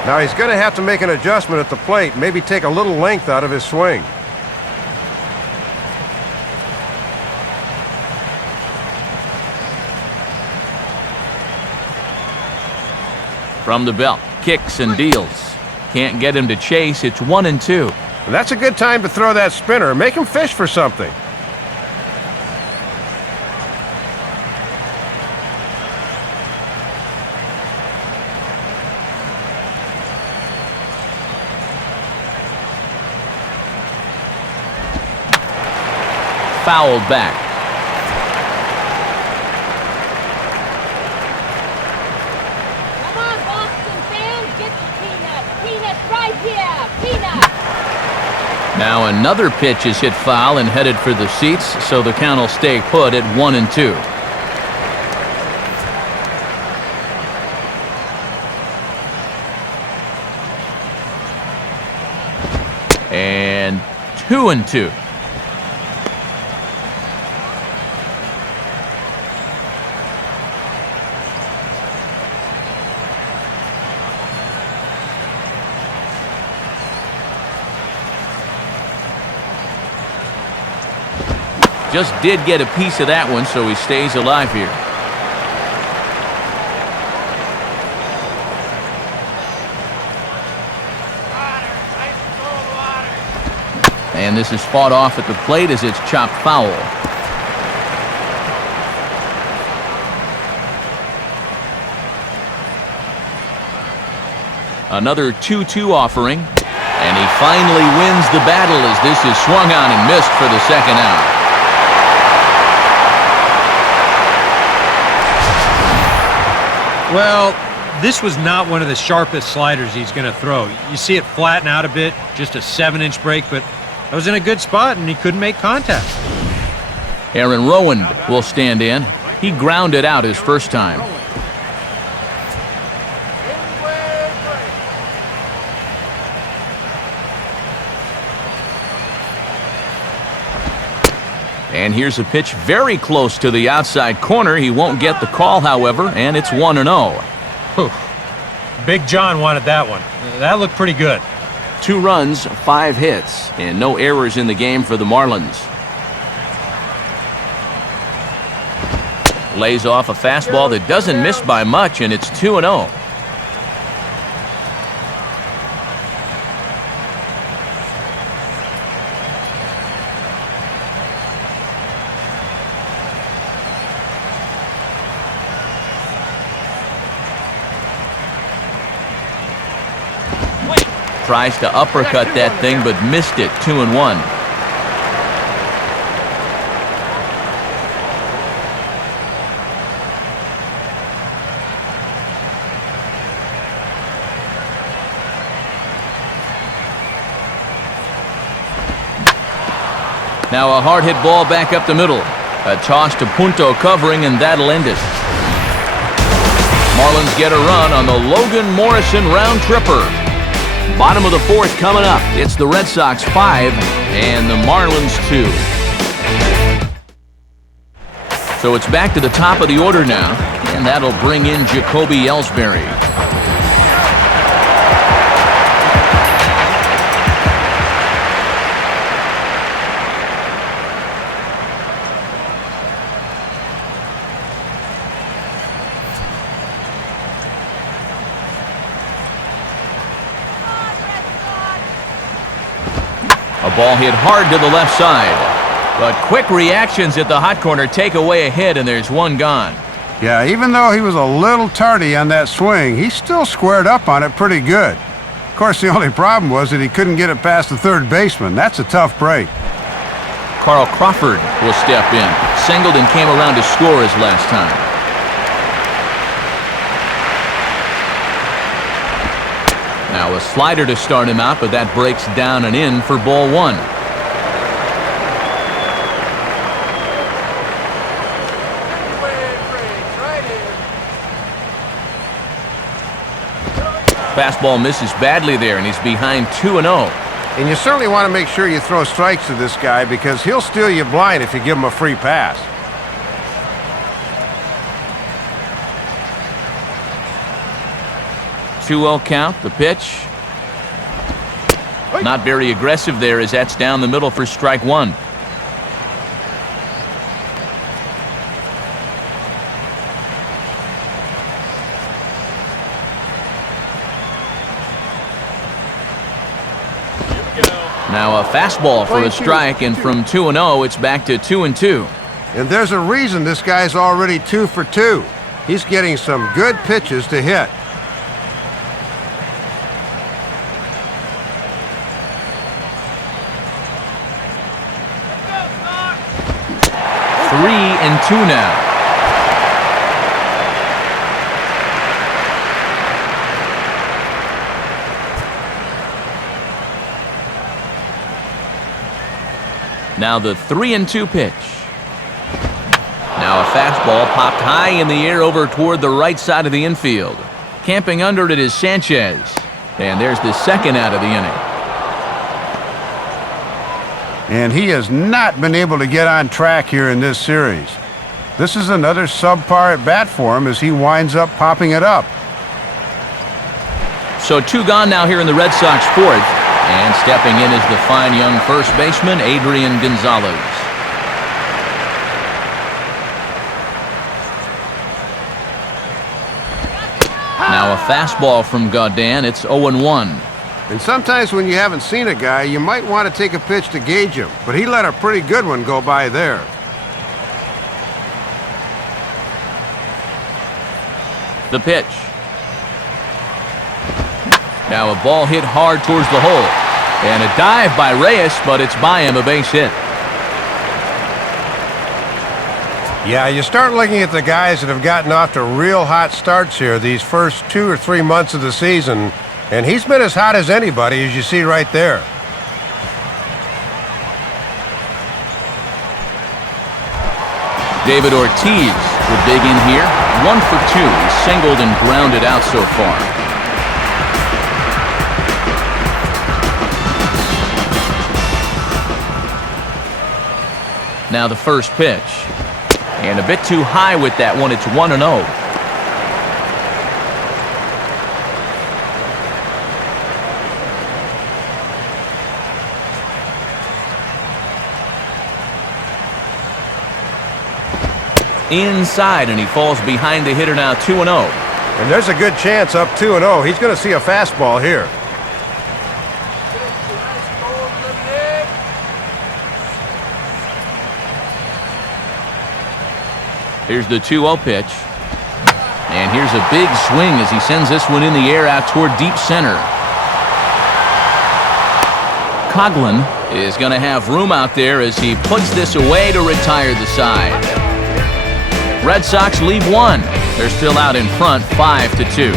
Now he's going to have to make an adjustment at the plate, maybe take a little length out of his swing. From the belt, kicks and deals. Can't get him to chase. It's 1-2. And that's a good time to throw that spinner. Make him fish for something. fouled back. Come on, Boston fans, get your peanuts. Peanuts right here. Peanuts. Now another pitch is hit foul and headed for the seats, so the count will stay put at 1-2. And 2-2. Just did get a piece of that one, so he stays alive here. And this is fought off at the plate as it's chopped foul. Another 2-2 offering. And he finally wins the battle as this is swung on and missed for the second out. Well, this was not one of the sharpest sliders he's going to throw. You see it flatten out a bit, just a 7-inch break, but that was in a good spot and he couldn't make contact. Aaron Rowand will stand in. He grounded out his first time. And here's a pitch very close to the outside corner. He won't get the call, however, and it's 1-0. Whew. Big John wanted that one. That looked pretty good. 2 runs, 5 hits, and no errors in the game for the Marlins. Lays off a fastball that doesn't miss by much, and it's 2-0. Tries to uppercut that thing, but missed it. 2-1. Now a hard hit ball back up the middle. A toss to Punto covering, and that'll end it. Marlins get a run on the Logan Morrison round tripper. Bottom of the 4th coming up. It's the Red Sox 5 and the Marlins 2. So it's back to the top of the order now, and that'll bring in Jacoby Ellsbury. A ball hit hard to the left side. But quick reactions at the hot corner take away a hit, and there's one gone. Yeah, even though he was a little tardy on that swing, he still squared up on it pretty good. Of course, the only problem was that he couldn't get it past the third baseman. That's a tough break. Carl Crawford will step in. Singled and came around to score his last time. Now a slider to start him out, but that breaks down and in for ball 1. Fastball misses badly there, and he's behind 2-0. And you certainly want to make sure you throw strikes to this guy because he'll steal you blind if you give him a free pass. 2-0 count, the pitch. Not very aggressive there as that's down the middle for strike 1. Now a fastball for a strike, and from 2-0 it's back to 2-2. And there's a reason this guy's already 2 for 2. He's getting some good pitches to hit. 3-2 now. Now the 3-2 pitch. Now a fastball popped high in the air over toward the right side of the infield. Camping under it is Sanchez. And there's the second out of the inning. And he has not been able to get on track here in this series. This is another subpar at bat for him as he winds up popping it up. So 2 gone now here in the Red Sox fourth. And stepping in is the fine young first baseman, Adrian Gonzalez. Now a fastball from Gaudin. It's 0-1. And sometimes when you haven't seen a guy, you might want to take a pitch to gauge him. But he let a pretty good one go by there. The pitch. Now a ball hit hard towards the hole. And a dive by Reyes, but it's by him, a base hit. Yeah, you start looking at the guys that have gotten off to real hot starts here these first 2 or 3 months of the season, and he's been as hot as anybody, as you see right there. David Ortiz will dig in here. 1 for 2. He's singled and grounded out so far. Now the first pitch. And a bit too high with that one. It's 1-0. Inside, and he falls behind the hitter now. 2-0. And there's a good chance up 2-0. He's going to see a fastball here. Here's the 2-0 pitch. And here's a big swing as he sends this one in the air out toward deep center. Coghlan is going to have room out there as he puts this away to retire the side. Red Sox lead 1. They're still out in front, 5-2.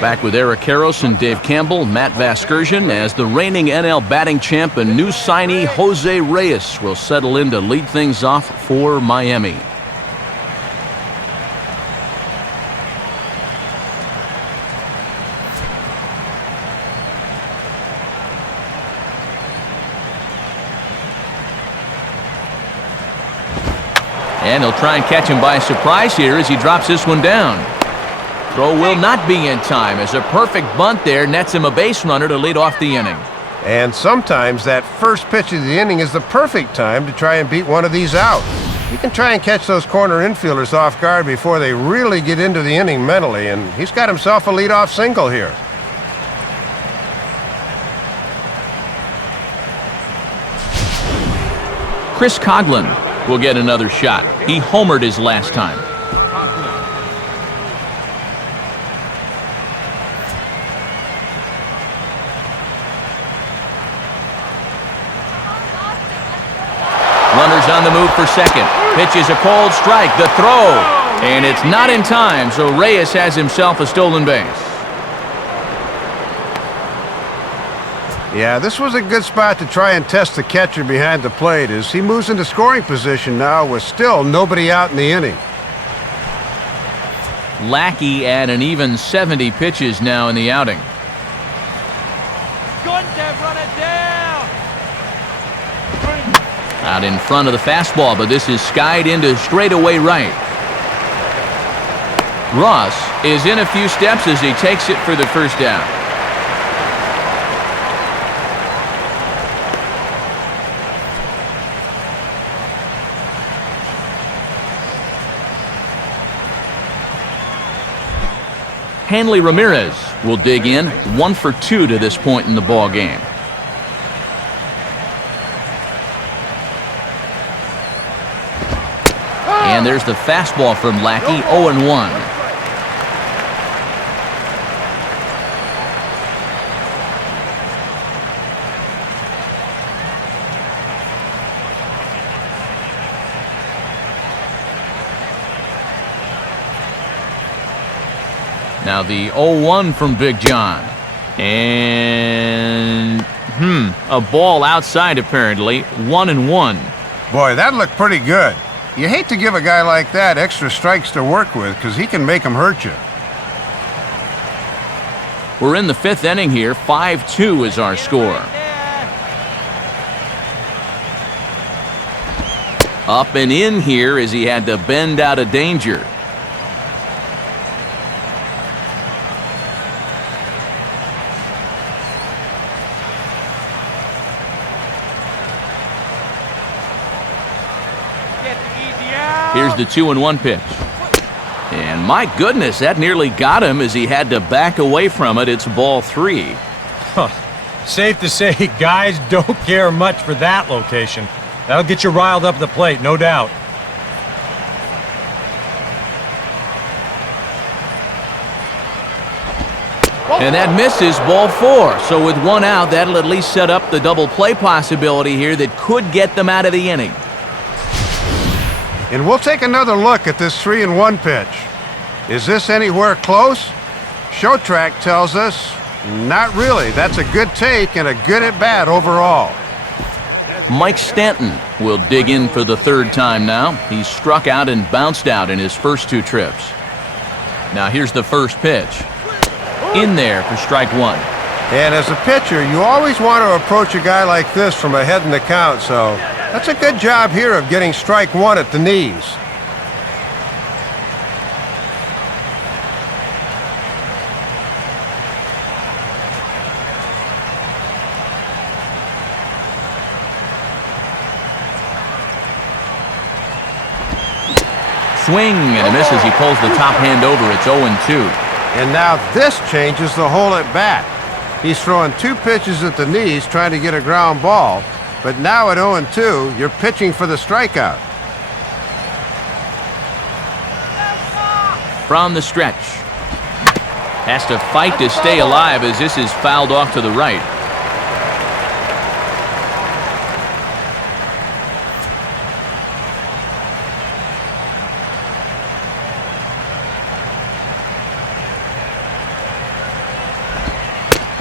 Back with Eric Karros and Dave Campbell, Matt Vasgersian, as the reigning NL batting champ and new signee Jose Reyes will settle in to lead things off for Miami. And he'll try and catch him by surprise here as he drops this one down. Throw will not be in time as a perfect bunt there nets him a base runner to lead off the inning. And sometimes that first pitch of the inning is the perfect time to try and beat one of these out. You can try and catch those corner infielders off guard before they really get into the inning mentally, and he's got himself a leadoff single here. Chris Coghlan will get another shot. He homered his last time. Runners on the move for second. Pitch is a cold strike. The throw. And it's not in time, so Reyes has himself a stolen base. Yeah, this was a good spot to try and test the catcher behind the plate as he moves into scoring position now with still nobody out in the inning. Lackey at an even 70 pitches now in the outing. Good to run it down. Out in front of the fastball, but this is skied into straightaway right. Ross is in a few steps as he takes it for the first down. Hanley Ramirez will dig in, 1 for 2 to this point in the ball game. And there's the fastball from Lackey, 0-1. Now the 0-1 from Big John. And, a ball outside apparently. 1-1. Boy, that looked pretty good. You hate to give a guy like that extra strikes to work with because he can make them hurt you. We're in the 5th inning here. 5-2 is our score. Up and in here as he had to bend out of danger. Here's the 2-1 pitch. And my goodness, that nearly got him as he had to back away from it. It's ball 3. Safe to say, guys don't care much for that location. That'll get you riled up at the plate, no doubt. And that misses, ball 4. So with 1 out, that'll at least set up the double play possibility here that could get them out of the inning. And we'll take another look at this 3-1 pitch. Is this anywhere close? Show track tells us not really. That's a good take and a good at-bat overall. Mike Stanton will dig in for the 3rd time now. He's struck out and bounced out in his first 2 trips. Now here's the first pitch. In there for strike 1. And as a pitcher, you always want to approach a guy like this from ahead in the count, so that's a good job here of getting strike 1 at the knees. Swing and a miss as he pulls the top hand over. It's 0-2. And now this changes the whole at bat. He's throwing 2 pitches at the knees trying to get a ground ball, but now at 0-2, you're pitching for the strikeout. From the stretch. Has to fight to stay alive as this is fouled off to the right.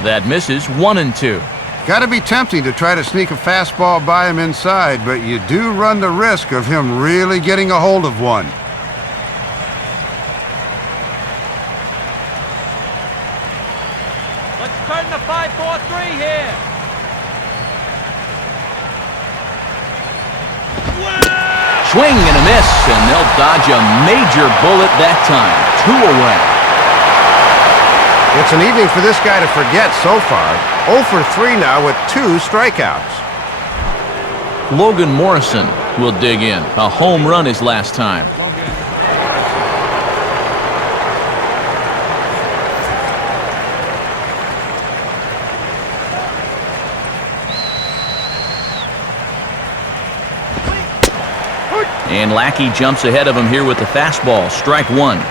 That misses. 1-2. Got to be tempting to try to sneak a fastball by him inside, but you do run the risk of him really getting a hold of one. Let's turn the 5-4-3 here. Swing and a miss, and they'll dodge a major bullet that time. 2 away. It's an evening for this guy to forget so far. 0 for 3 now with 2 strikeouts. Logan Morrison will dig in. A home run his last time. And Lackey jumps ahead of him here with the fastball. Strike 1.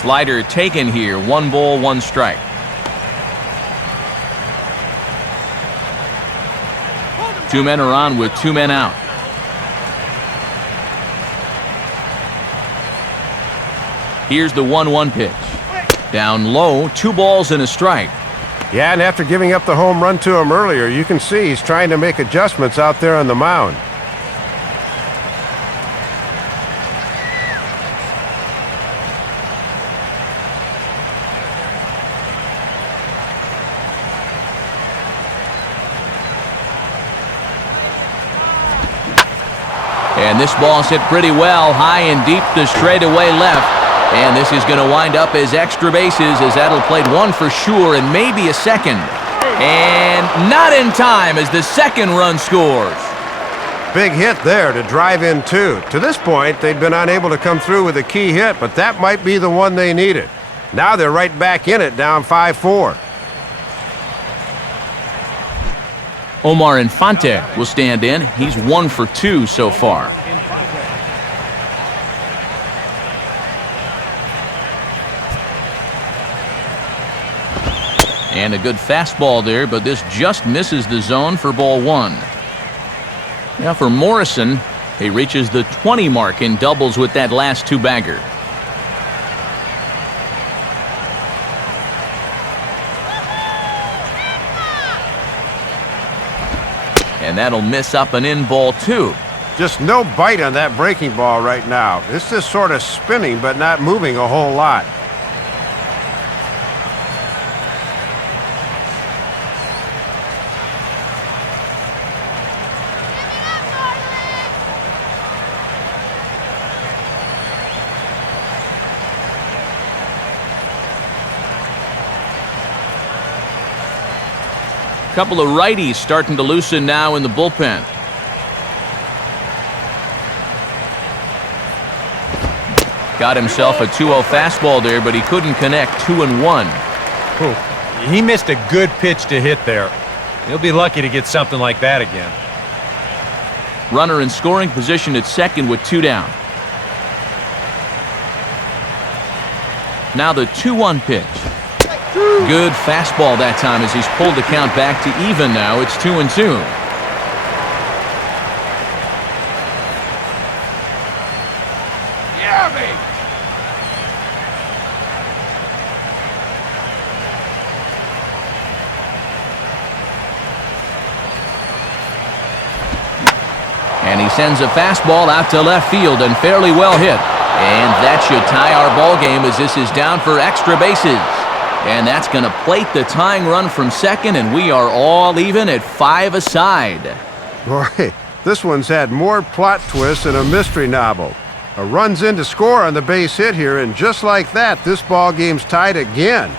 Slider taken here. 1 ball, 1 strike. Two men are on with 2 men out. Here's the 1-1 pitch. Down low, 2 balls and a strike. Yeah, and after giving up the home run to him earlier, you can see he's trying to make adjustments out there on the mound. And this ball's hit pretty well, high and deep to straightaway left. And this is going to wind up as extra bases as that'll play 1 for sure and maybe a second. And not in time as the 2nd run scores. Big hit there to drive in 2. To this point, they'd been unable to come through with a key hit, but that might be the one they needed. Now they're right back in it, down 5-4. Omar Infante will stand in. He's 1 for 2 so far. And a good fastball there, but this just misses the zone for ball 1. Now for Morrison, he reaches the 20 mark in doubles with that last 2-bagger. And that'll miss up and in ball 2. Just no bite on that breaking ball right now. It's just sort of spinning but not moving a whole lot. Couple of righties starting to loosen now in the bullpen. Got himself a 2-0 fastball there, but he couldn't connect. 2-1. Ooh, he missed a good pitch to hit there. He'll be lucky to get something like that again. Runner in scoring position at second with 2 down. Now the 2-1 pitch. Good fastball that time as he's pulled the count back to even now. It's 2-2. Yeah, baby. And he sends a fastball out to left field and fairly well hit. And that should tie our ball game as this is down for extra bases. And that's going to plate the tying run from second, and we are all even at 5 aside. Boy, this one's had more plot twists than a mystery novel. A run's in to score on the base hit here, and just like that, this ball game's tied again.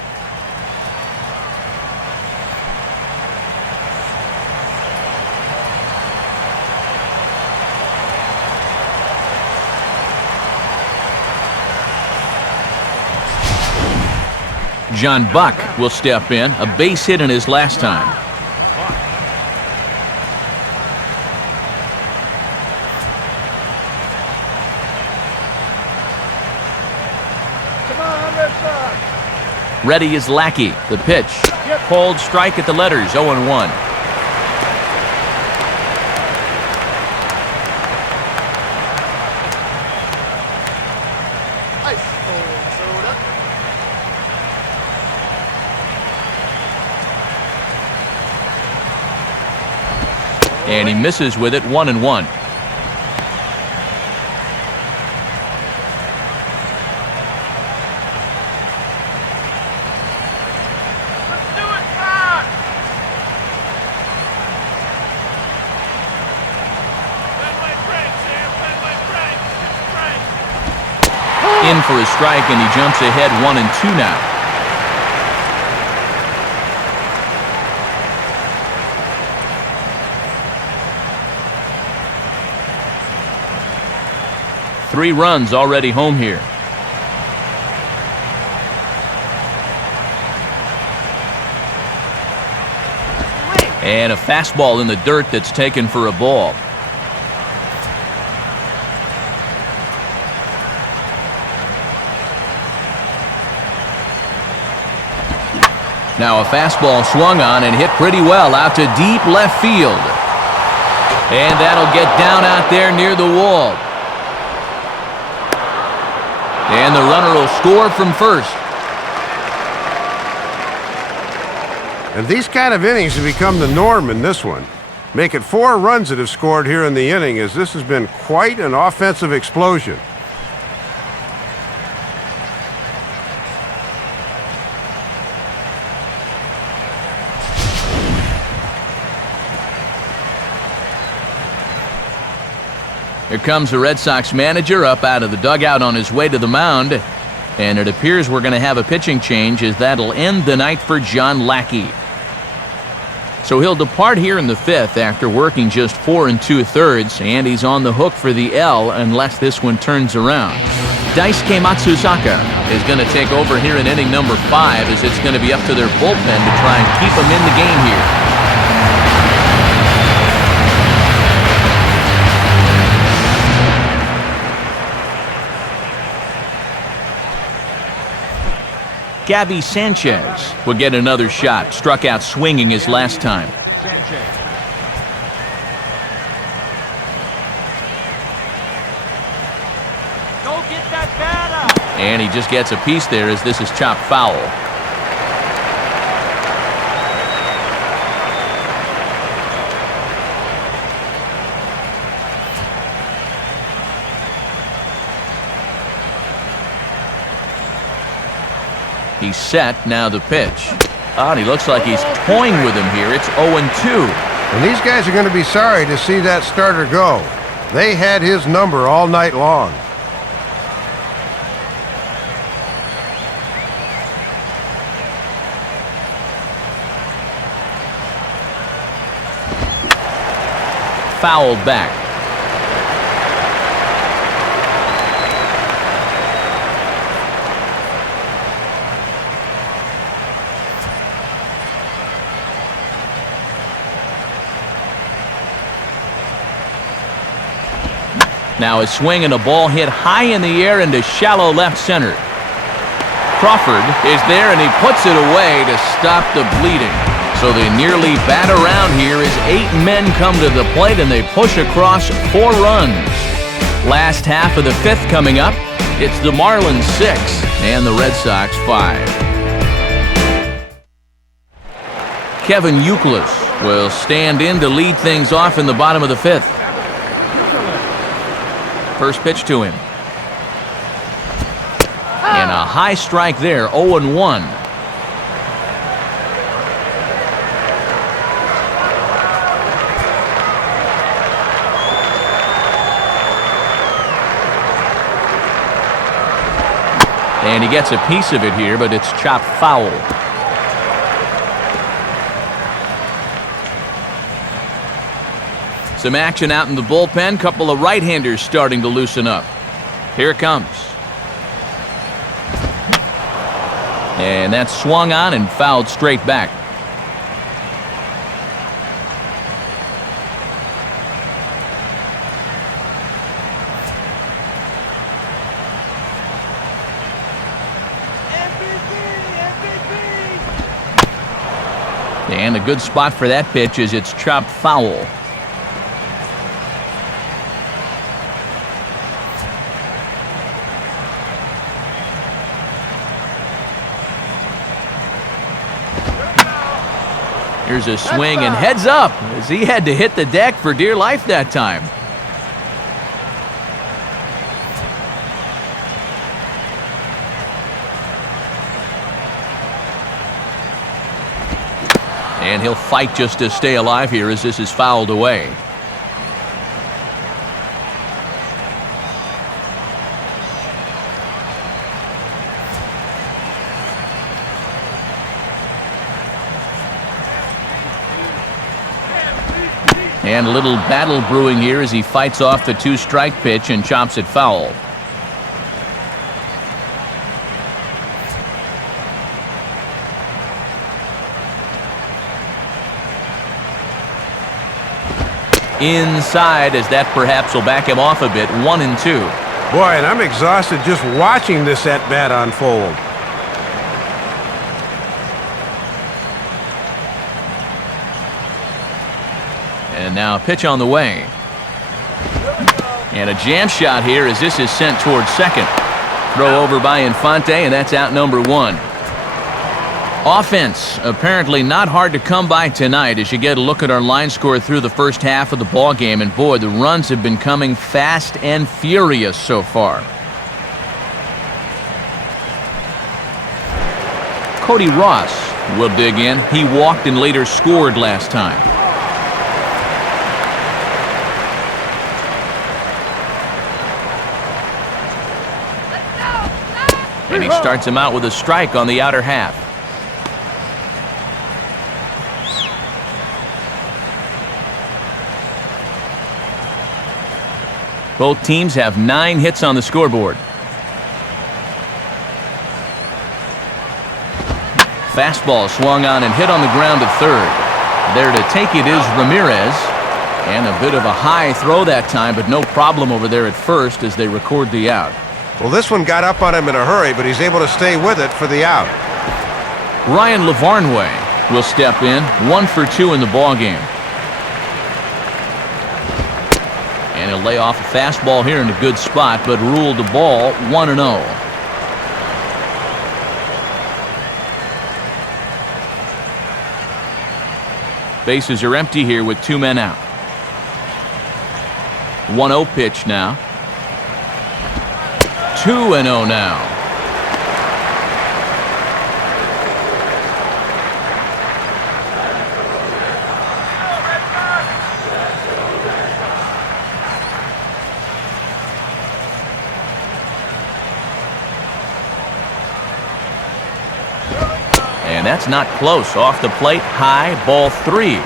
John Buck will step in, a base hit in his last time. Come on, Red Sox. Ready is Lackey. The pitch. Called strike at the letters, 0-1. And he misses with it, 1-1. In for a strike, and he jumps ahead 1-2 now. Three runs already home here. And a fastball in the dirt that's taken for a ball. Now a fastball swung on and hit pretty well out to deep left field. And that'll get down out there near the wall. And the runner will score from first. And these kind of innings have become the norm in this one. Make it 4 runs that have scored here in the inning, as this has been quite an offensive explosion. Here comes the Red Sox manager up out of the dugout on his way to the mound. And it appears we're going to have a pitching change, as that'll end the night for John Lackey. So he'll depart here in the 5th after working just 4 2/3, and he's on the hook for the L unless this one turns around. Daisuke Matsuzaka is going to take over here in inning number 5, as it's going to be up to their bullpen to try and keep them in the game here. Gabby Sanchez will get another shot. Struck out swinging his last time. Sanchez. Go get that batter. And he just gets a piece there as this is chopped foul. He's set, now the pitch. Oh, and he looks like he's toying with him here. It's 0-2. And these guys are going to be sorry to see that starter go. They had his number all night long. Fouled back. Now a swing and a ball hit high in the air into shallow left center. Crawford is there and he puts it away to stop the bleeding. So they nearly bat around here as 8 men come to the plate and they push across 4 runs. Last half of the 5th coming up. It's the Marlins 6 and the Red Sox 5. Kevin Youkilis will stand in to lead things off in the bottom of the 5th. First pitch to him. And a high strike there, 0-1. And he gets a piece of it here, but it's chopped foul. Some action out in the bullpen. Couple of right-handers starting to loosen up. Here it comes. And that's swung on and fouled straight back. And a good spot for that pitch as it's chopped foul. Here's a swing and heads up as he had to hit the deck for dear life that time. And he'll fight just to stay alive here as this is fouled away. And a little battle brewing here as he fights off the 2-strike pitch and chops it foul. Inside as that perhaps will back him off a bit. 1-2. Boy, and I'm exhausted just watching this at-bat unfold. And now a pitch on the way. And a jam shot here as this is sent towards second. Throw over by Infante, and that's out number 1. Offense apparently not hard to come by tonight as you get a look at our line score through the first half of the ball game. And boy, the runs have been coming fast and furious so far. Cody Ross will dig in. He walked and later scored last time. And he starts him out with a strike on the outer half. Both teams have 9 hits on the scoreboard. Fastball swung on and hit on the ground to third. There to take it is Ramirez. And a bit of a high throw that time, but no problem over there at first as they record the out. Well, this one got up on him in a hurry, but he's able to stay with it for the out. Ryan Lavarnway will step in, 1 for 2 in the ballgame. And he'll lay off a fastball here in a good spot, but ruled the ball 1-0. Bases are empty here with 2 men out. 1-0 pitch now. 2-0 now. And that's not close. Off the plate, high, ball 3.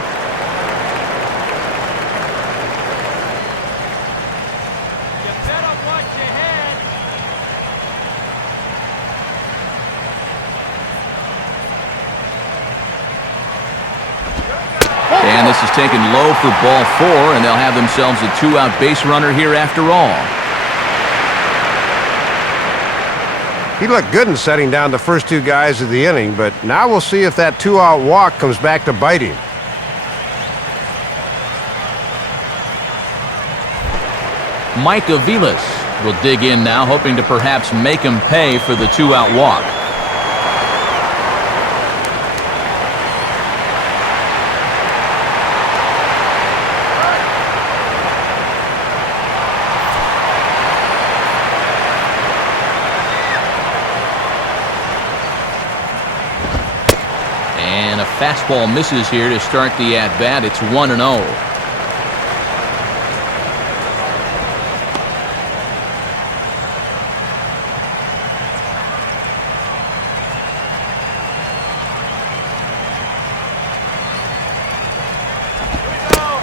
And this is taken low for ball 4, and they'll have themselves a 2-out base runner here after all. He looked good in setting down the first 2 guys of the inning, but now we'll see if that 2-out walk comes back to bite him. Mike Aviles will dig in now, hoping to perhaps make him pay for the 2-out walk. And a fastball misses here to start the at-bat. It's 1-0.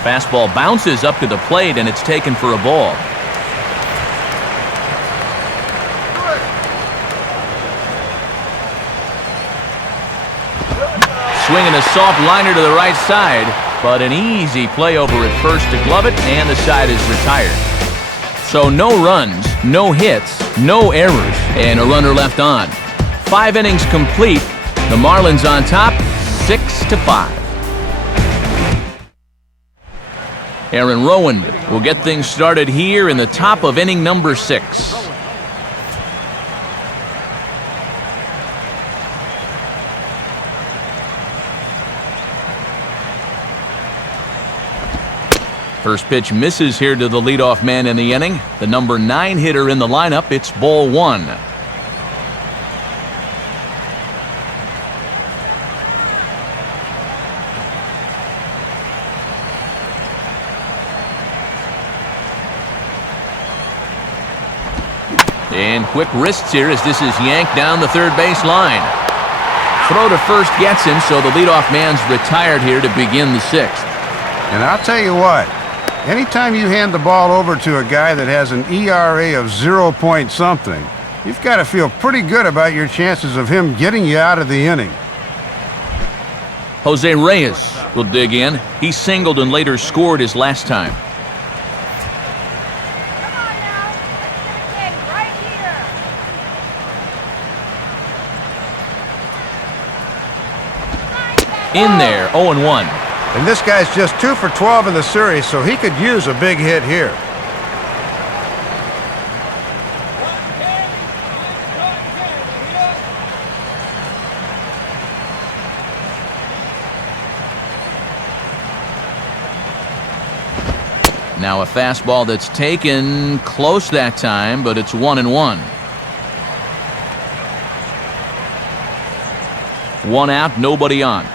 Fastball bounces up to the plate, and it's taken for a ball. Swinging a soft liner to the right side, but an easy play over at first to glove it, and the side is retired. So no runs, no hits, no errors, and a runner left on. 5 innings complete. The Marlins on top, 6-5. Aaron Rowan will get things started here in the top of inning number 6. First pitch misses here to the leadoff man in the inning. The number 9 hitter in the lineup. It's ball 1. And quick wrists here as this is yanked down the third base line. Throw to first gets him, so the leadoff man's retired here to begin the 6th. And I'll tell you what, anytime you hand the ball over to a guy that has an ERA of 0 point something, you've got to feel pretty good about your chances of him getting you out of the inning. Jose Reyes will dig in. He singled and later scored his last time. In there, 0-1. And this guy's just 2 for 12 in the series, so he could use a big hit here. Now a fastball that's taken close that time, but it's 1-1. 1 out, nobody on.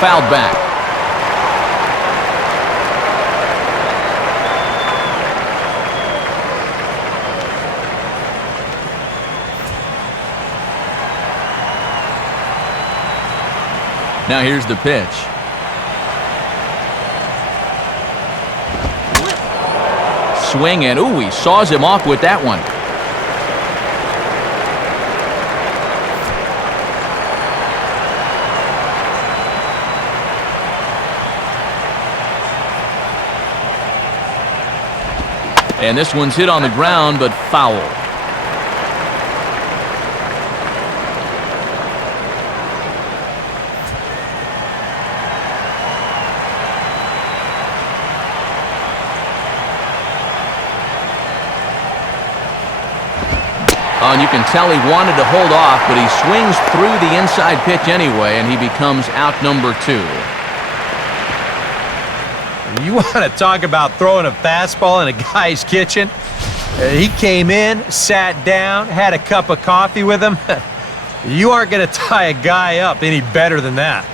Fouled back. Now here's the pitch. Swing, and ooh, he saws him off with that one. And this one's hit on the ground, but foul. Oh, and you can tell he wanted to hold off, but he swings through the inside pitch anyway, and he becomes out number 2. You want to talk about throwing a fastball in a guy's kitchen? He came in, sat down, had a cup of coffee with him. You aren't going to tie a guy up any better than that.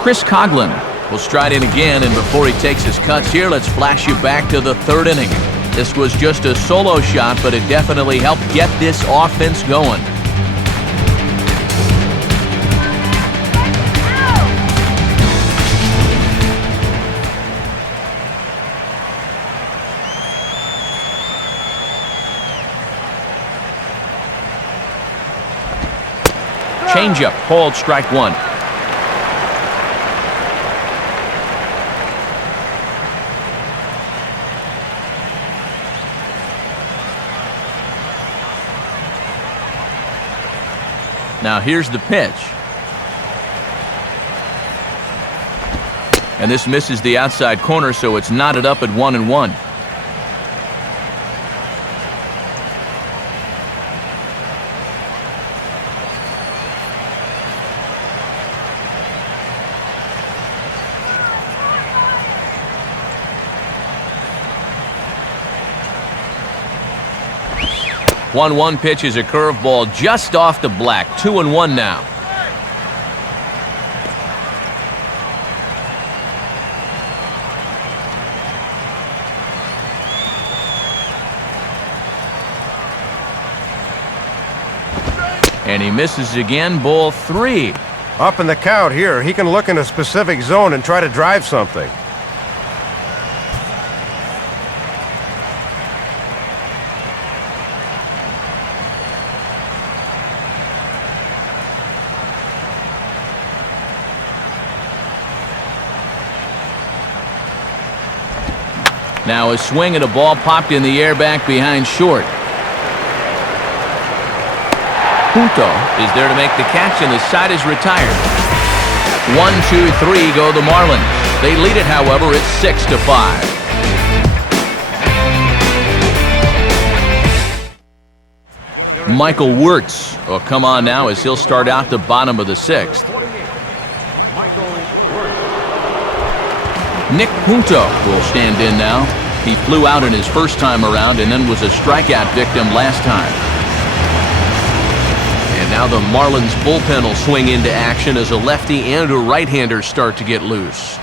Chris Coughlin will stride in again, and before he takes his cuts here, let's flash you back to the 3rd inning. This was just a solo shot, but it definitely helped get this offense going. Changeup, called strike 1. Now here's the pitch. And this misses the outside corner, so it's knotted up at 1-1. One pitch is a curveball just off the black. 2-1 now. And he misses again. Ball 3. Up in the count here. He can look in a specific zone and try to drive something. Now a swing and a ball popped in the air back behind short. Punto is there to make the catch, and the side is retired. 1-2-3 go the Marlins. They lead it, however, it's 6-5. Michael Wirtz will come on now as he'll start out the bottom of the 6th. Nick Punto will stand in now. He flew out in his first time around and then was a strikeout victim last time. And now the Marlins bullpen will swing into action as a lefty and a right-hander start to get loose.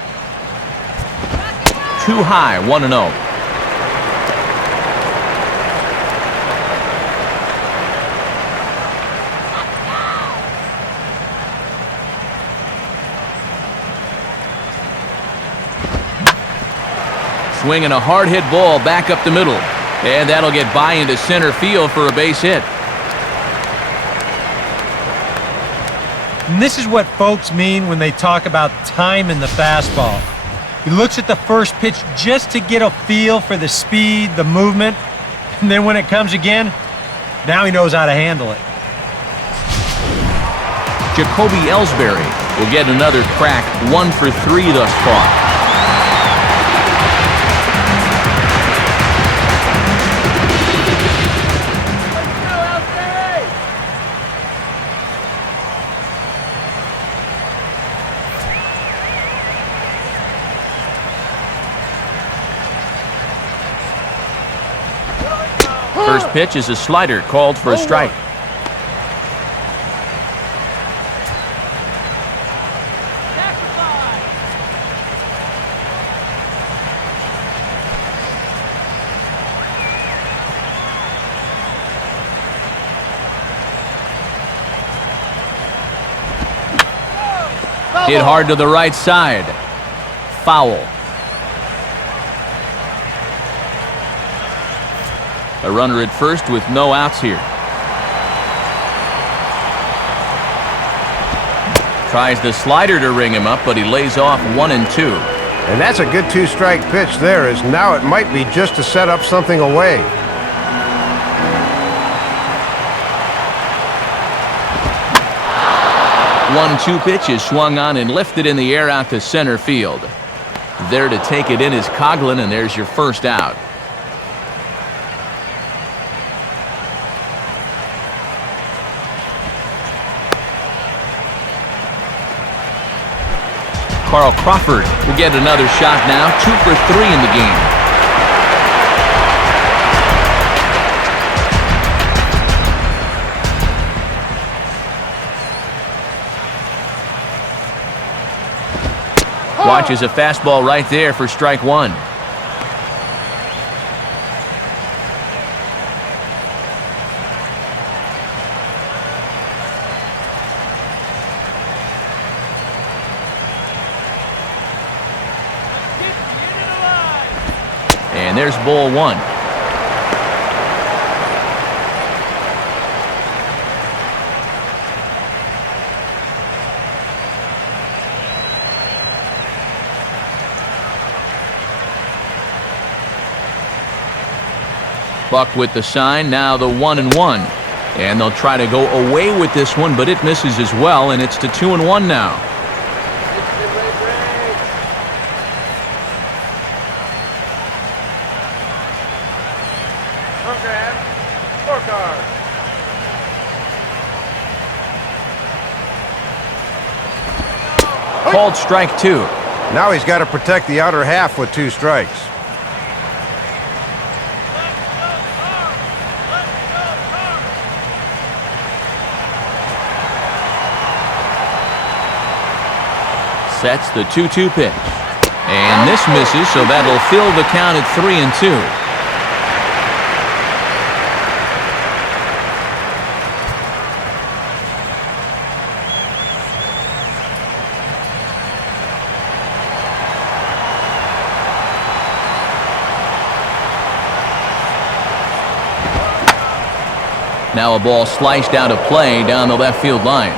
Too high, 1-0. Swinging a hard hit ball back up the middle. And that'll get by into center field for a base hit. And this is what folks mean when they talk about time in the fastball. He looks at the first pitch just to get a feel for the speed, the movement, and then when it comes again, now he knows how to handle it. Jacoby Ellsbury will get another crack, 1 for 3 thus far. First pitch is a slider called for a strike. Hit hard to the right side. Foul. A runner at first with no outs here. Tries the slider to ring him up, but he lays off 1-2. And that's a good two-strike pitch there, as now it might be just to set up something away. 1-2 pitch is swung on and lifted in the air out to center field. There to take it in is Coughlin, and there's your first out. Carl Crawford will get another shot now, 2 for 3 in the game. Watches a fastball right there for strike 1. And there's ball 1. Buck with the sign, now the 1-1. And they'll try to go away with this one, but it misses as well, and it's to 2-1 now. Called strike 2. Now he's got to protect the outer half with 2 strikes. Sets the 2-2 pitch. And this misses, so that'll fill the count at 3-2. Now a ball sliced out of play down the left field line.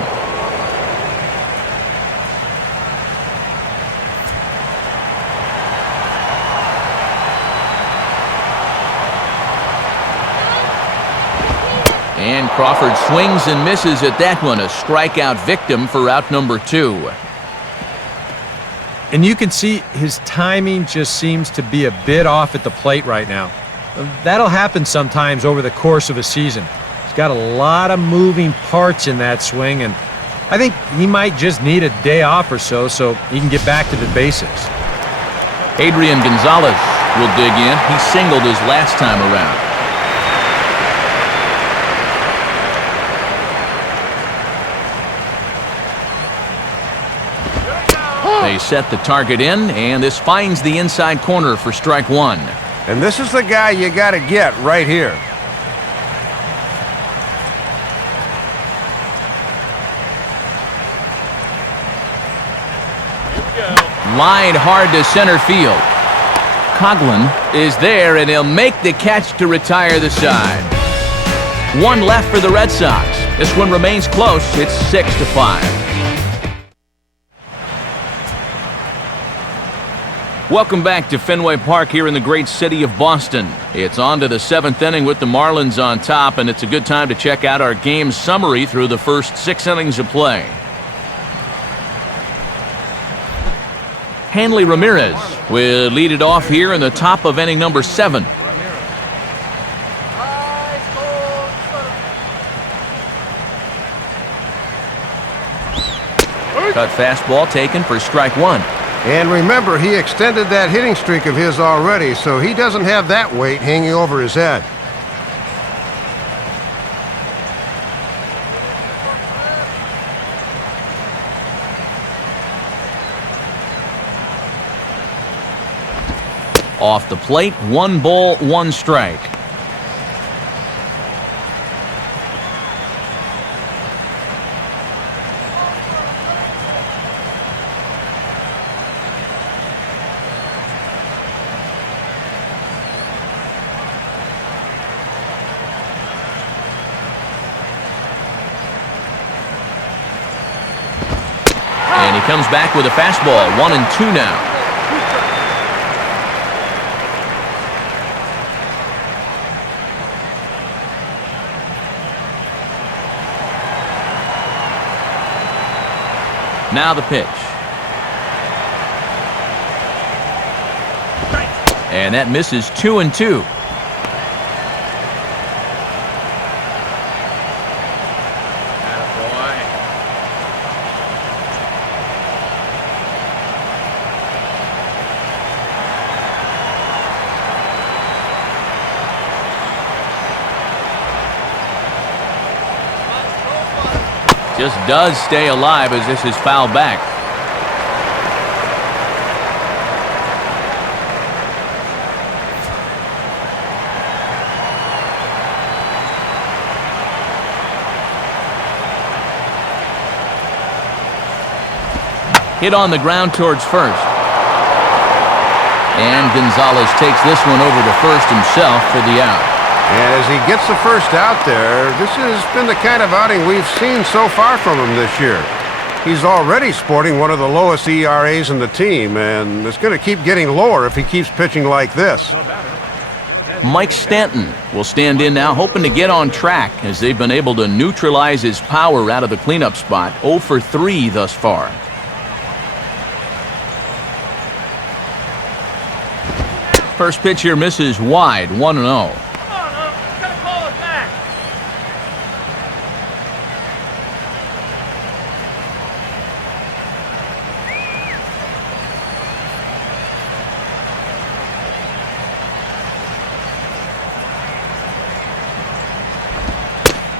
And Crawford swings and misses at that one, a strikeout victim for out number 2. And you can see his timing just seems to be a bit off at the plate right now. That'll happen sometimes over the course of a season. He's got a lot of moving parts in that swing, and I think he might just need a day off or so he can get back to the basics. Adrian Gonzalez will dig in. He singled his last time around. They set the target in, and this finds the inside corner for strike 1. And this is the guy you got to get right here. Lined hard to center field. Coughlin is there, and he'll make the catch to retire the side. 1 left for the Red Sox. This one remains close. It's 6-5. Welcome back to Fenway Park here in the great city of Boston. It's on to the 7th inning with the Marlins on top, and it's a good time to check out our game summary through the first 6 innings of play. Hanley Ramirez will lead it off here in the top of inning number 7. Cut fastball taken for strike 1. And remember, he extended that hitting streak of his already, so he doesn't have that weight hanging over his head. Off the plate, 1 ball, 1 strike. And he comes back with a fastball, 1-2 now. Now the pitch. And that misses 2-2. Just does stay alive as this is fouled back. Hit on the ground towards first. And Gonzalez takes this one over to first himself for the out. And as he gets the first out there, this has been the kind of outing we've seen so far from him this year. He's already sporting one of the lowest ERAs in the team, and it's going to keep getting lower if he keeps pitching like this. Mike Stanton will stand in now, hoping to get on track as they've been able to neutralize his power out of the cleanup spot. 0 for 3 thus far. First pitch here misses wide, 1-0.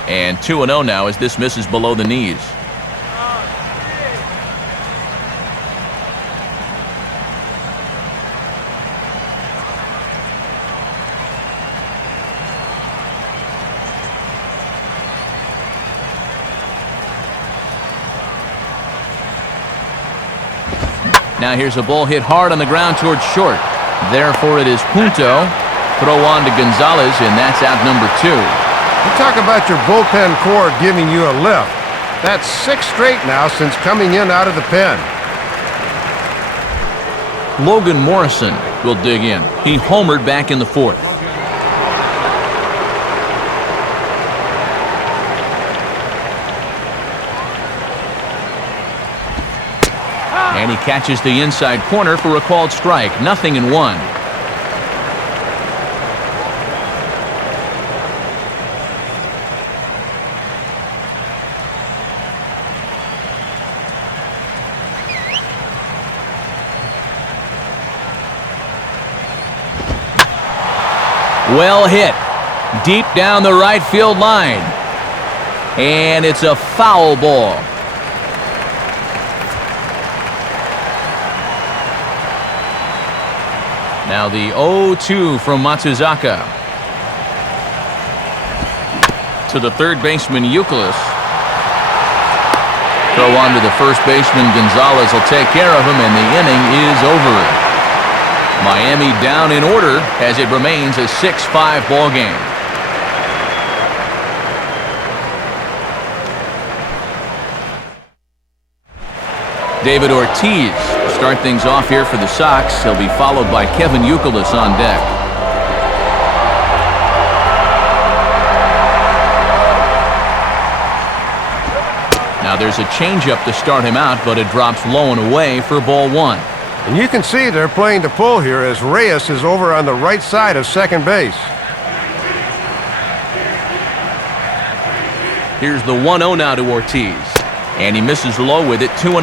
And 2-0 now as this misses below the knees. Now here's a ball hit hard on the ground towards short. Therefore it is punto. Throw on to Gonzalez, and that's out number 2. You talk about your bullpen core giving you a lift. That's 6 straight now since coming in out of the pen. Logan Morrison will dig in. He homered back in the 4th. And he catches the inside corner for a called strike. 0-1. Well hit. Deep down the right field line. And it's a foul ball. Now the 0-2 from Matsuzaka. To the third baseman, Youkilis. Throw on to the first baseman, Gonzalez will take care of him, and the inning is over. Miami down in order as it remains a 6-5 ball game. David Ortiz will start things off here for the Sox. He'll be followed by Kevin Youkilis on deck. Now there's a changeup to start him out, but it drops low and away for ball 1. And you can see they're playing to pull here as Reyes is over on the right side of second base. Here's the 1-0 now to Ortiz. And he misses low with it, 2-0.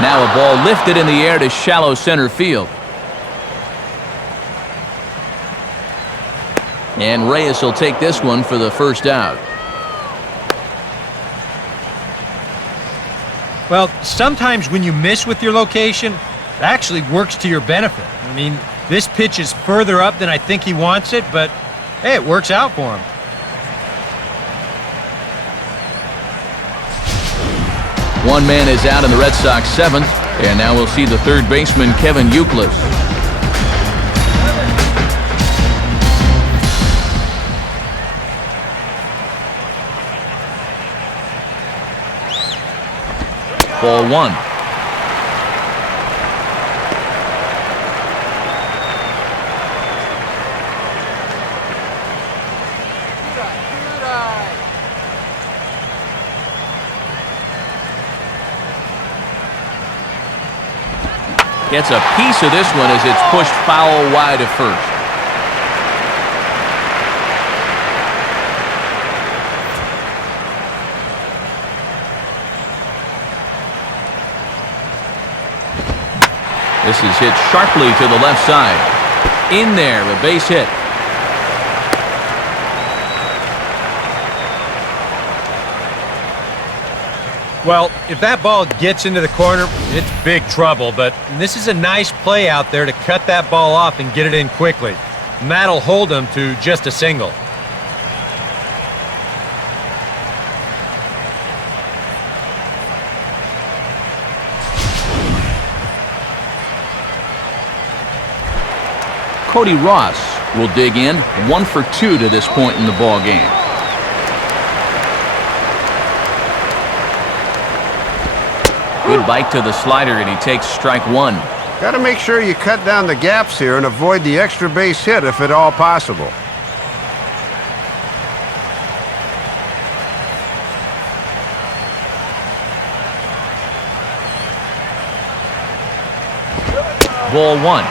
Now a ball lifted in the air to shallow center field. And Reyes will take this one for the first out. Well, sometimes when you miss with your location, it actually works to your benefit. I mean, this pitch is further up than I think he wants it, but hey, it works out for him. One man is out in the Red Sox 7th, and now we'll see the third baseman, Kevin Youkilis. Ball 1. Gets a piece of this one as it's pushed foul wide of first. This is hit sharply to the left side. In there, a base hit. Well, if that ball gets into the corner, it's big trouble, but this is a nice play out there to cut that ball off and get it in quickly. And that'll hold him to just a single. Cody Ross will dig in, 1 for 2 to this point in the ball game. Good bite to the slider, and he takes strike 1. Got to make sure you cut down the gaps here and avoid the extra base hit if at all possible. Ball 1.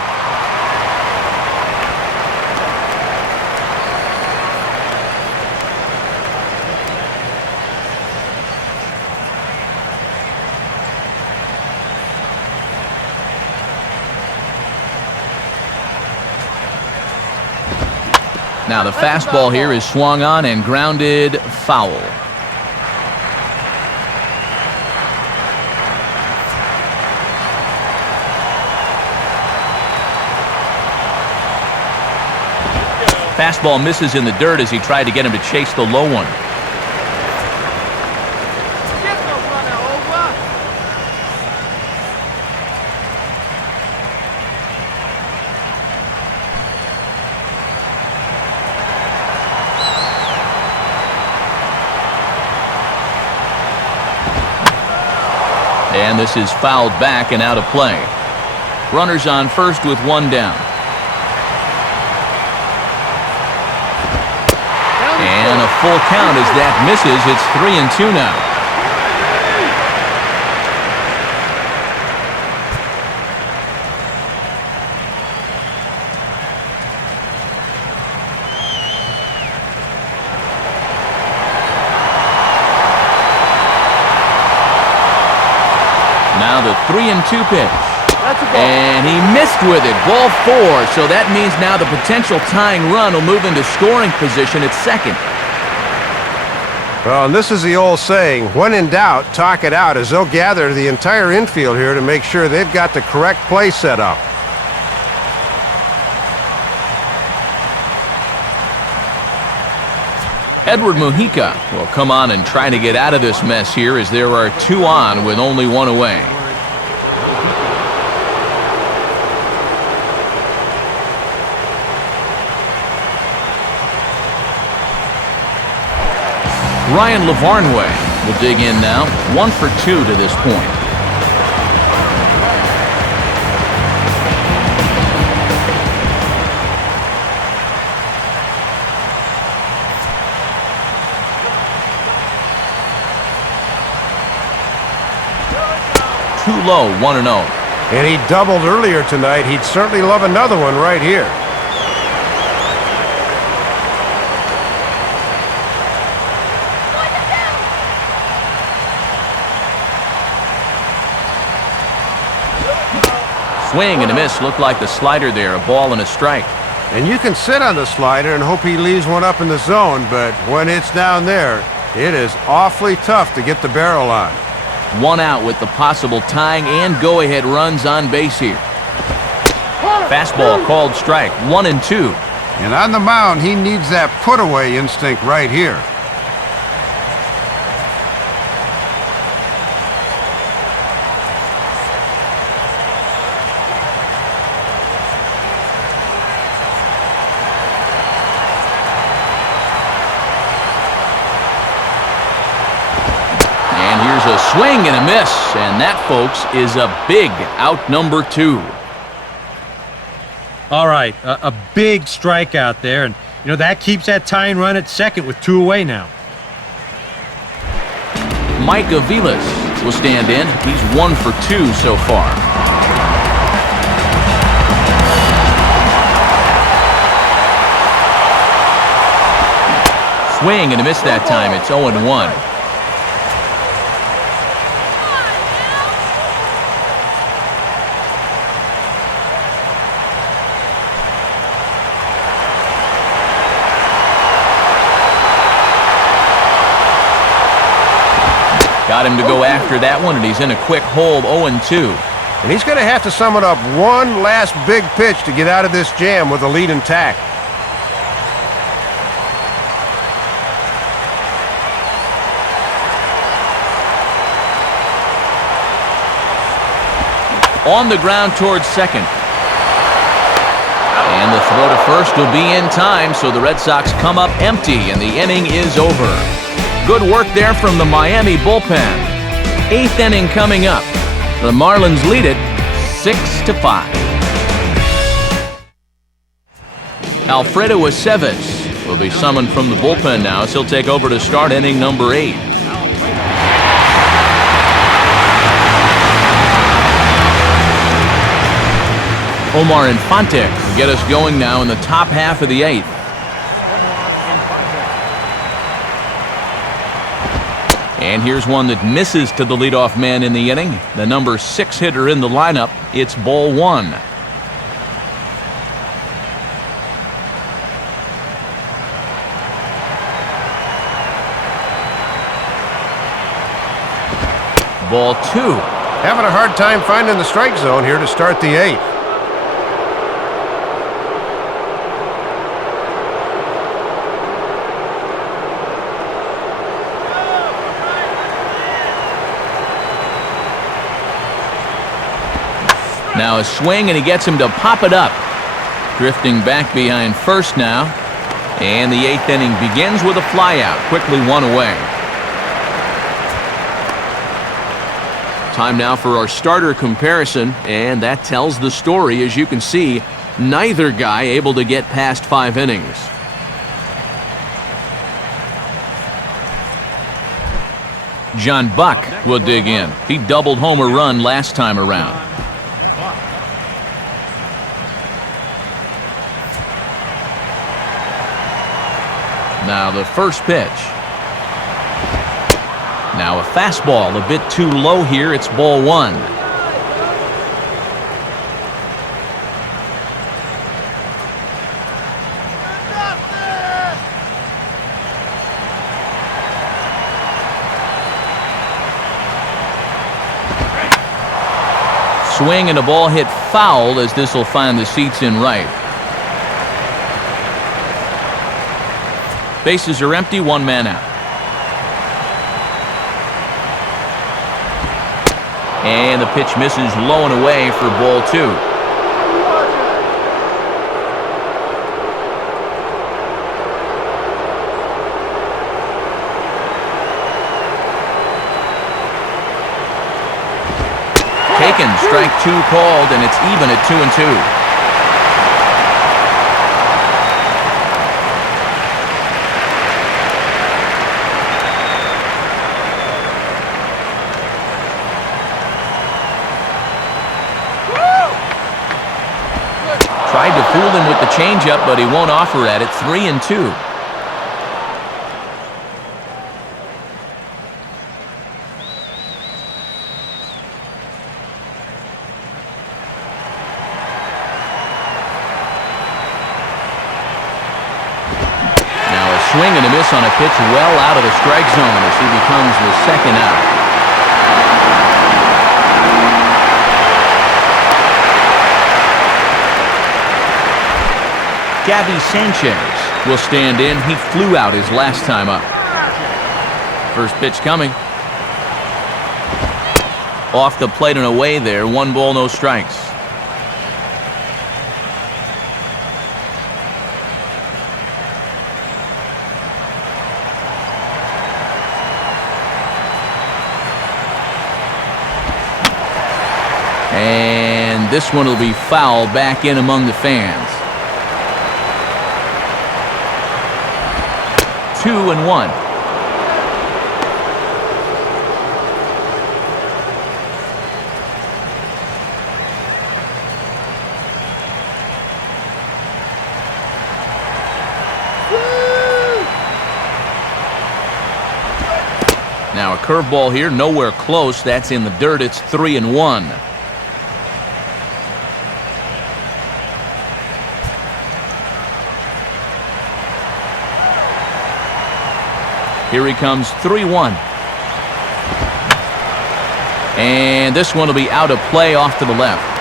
Now the fastball here is swung on and grounded foul. Fastball misses in the dirt as he tried to get him to chase the low one. And this is fouled back and out of play. Runners on first with 1 down. And a full count as that misses. It's 3-2 now. Now the 3-2 pitch. And he missed with it. Ball 4. So that means now the potential tying run will move into scoring position at second. Well, and this is the old saying, when in doubt, talk it out, as they'll gather the entire infield here to make sure they've got the correct play set up. Edward Mujica will come on and try to get out of this mess here as there are 2 on with only 1 away. Ryan Lavarnway will dig in now, 1 for 2 to this point. Too low, 1-0. And he doubled earlier tonight. He'd certainly love another one right here. Swing and a miss. Looked like the slider there. A ball and a strike. And you can sit on the slider and hope he leaves one up in the zone, but when it's down there, it is awfully tough to get the barrel on. 1 out with the possible tying and go-ahead runs on base here. Fastball called strike. 1-2. And on the mound, he needs that put-away instinct right here. A swing and a miss, and that, folks, is a big out number 2. All right, a big strikeout there, and that keeps that tying run at second with 2 away now. Mike Aviles will stand in. He's 1 for 2 so far. swing and a miss that time. It's 0-1. Got him to go after that one, and he's in a quick hole, 0-2. And he's going to have to summon up one last big pitch to get out of this jam with the lead intact. On the ground towards second. And the throw to first will be in time, so the Red Sox come up empty, and the inning is over. Good work there from the Miami bullpen. 8th inning coming up. The Marlins lead it 6-5. Alfredo Aceves will be summoned from the bullpen now as he'll take over to start inning number 8. Omar Infante will get us going now in the top half of the 8th. And here's one that misses to the leadoff man in the inning. The number 6 hitter in the lineup. It's ball 1. Ball 2. Having a hard time finding the strike zone here to start the 8th. Now a swing, and he gets him to pop it up. Drifting back behind first now. And the 8th inning begins with a flyout. Quickly one away. Time now for our starter comparison, and that tells the story. As you can see, neither guy able to get past 5 innings. John Buck will dig in. He doubled home a run last time around. Now the first pitch. Now a fastball a bit too low here. It's ball 1. Swing and a ball hit foul, as this will find the seats in right. Bases are empty, 1 man out. And the pitch misses low and away for ball 2. Taken, strike 2 called, and it's even at 2-2. Tried to fool him with the changeup, but he won't offer at it. 3-2. Now a swing and a miss on a pitch well out of the strike zone as he becomes the second out. Gabby Sanchez will stand in. He flew out his last time up. First pitch coming. Off the plate and away there. 1 ball, no strikes. And this one will be foul back in among the fans. 2-1. Now a curveball here, nowhere close. That's in the dirt. It's 3-1. Here he comes, 3-1. And this one will be out of play off to the left.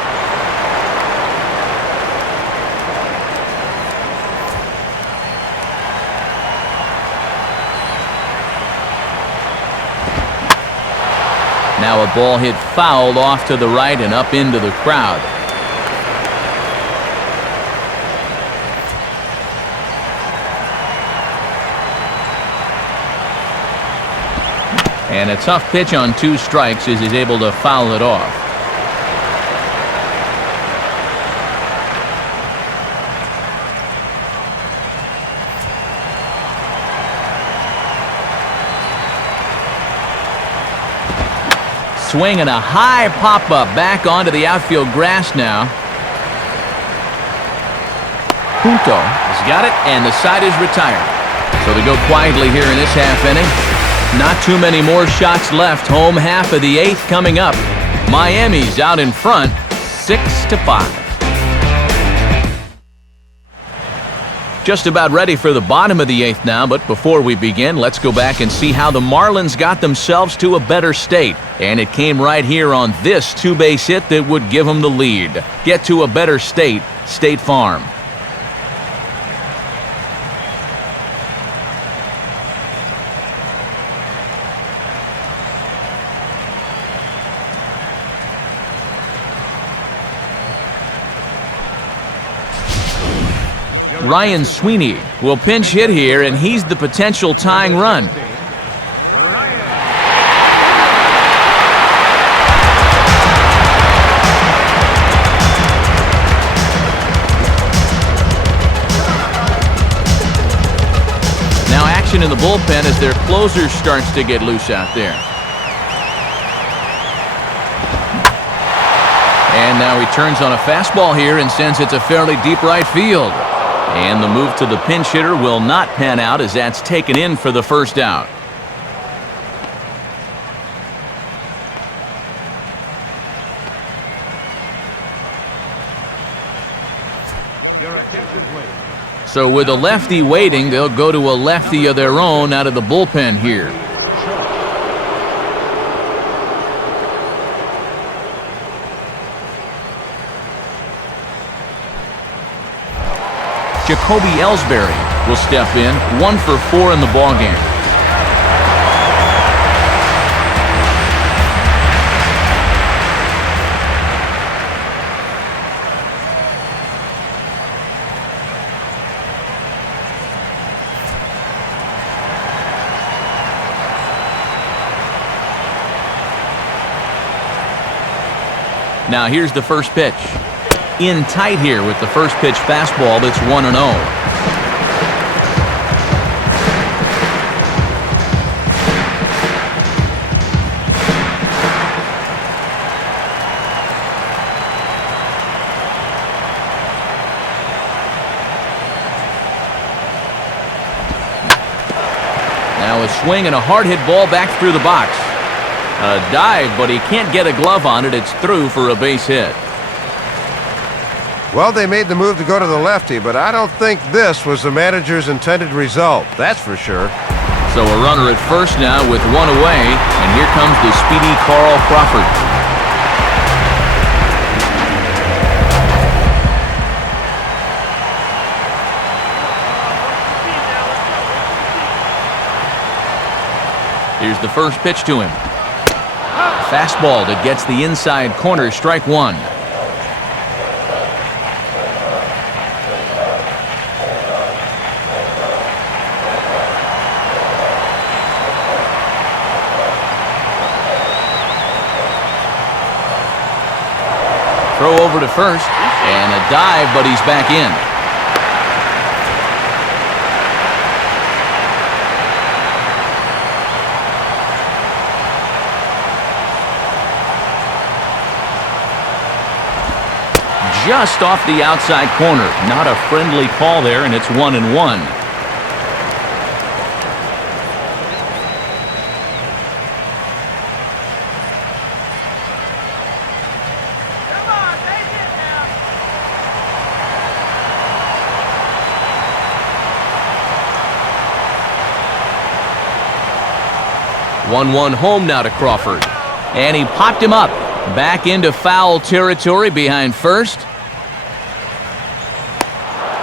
Now a ball hit fouled off to the right and up into the crowd. And a tough pitch on 2 strikes as he's able to foul it off. Swing and a high pop-up back onto the outfield grass now. Punto has got it, and the side is retired. So they go quietly here in this half inning. Not too many more shots left. Home half of the 8th coming up. Miami's out in front, 6-5. Just about ready for the bottom of the 8th now, but before we begin, let's go back and see how the Marlins got themselves to a better state. And it came right here on this 2-base hit that would give them the lead. Get to a better state, State Farm. Ryan Sweeney will pinch hit here, and he's the potential tying run. Now action in the bullpen as their closer starts to get loose out there. And now he turns on a fastball here and sends it to fairly deep right field. And the move to the pinch hitter will not pan out as that's taken in for the first out. Your attention, please. So with a lefty waiting, they'll go to a lefty of their own out of the bullpen here. Jacoby Ellsbury will step in, 1 for 4 in the ballgame. Now here's the first pitch. In tight here with the first pitch fastball that's 1-0. Now a swing and a hard hit ball back through the box. A dive, but he can't get a glove on it. It's through for a base hit. Well, they made the move to go to the lefty, but I don't think this was the manager's intended result. That's for sure. So a runner at first now with 1 away, and here comes the speedy Carl Crawford. Here's the first pitch to him. Fastball that gets the inside corner, strike 1. Throw over to first, and a dive, but he's back in. Just off the outside corner. Not a friendly call there, and it's 1-1. 1-1 home now to Crawford. And he popped him up. Back into foul territory behind first.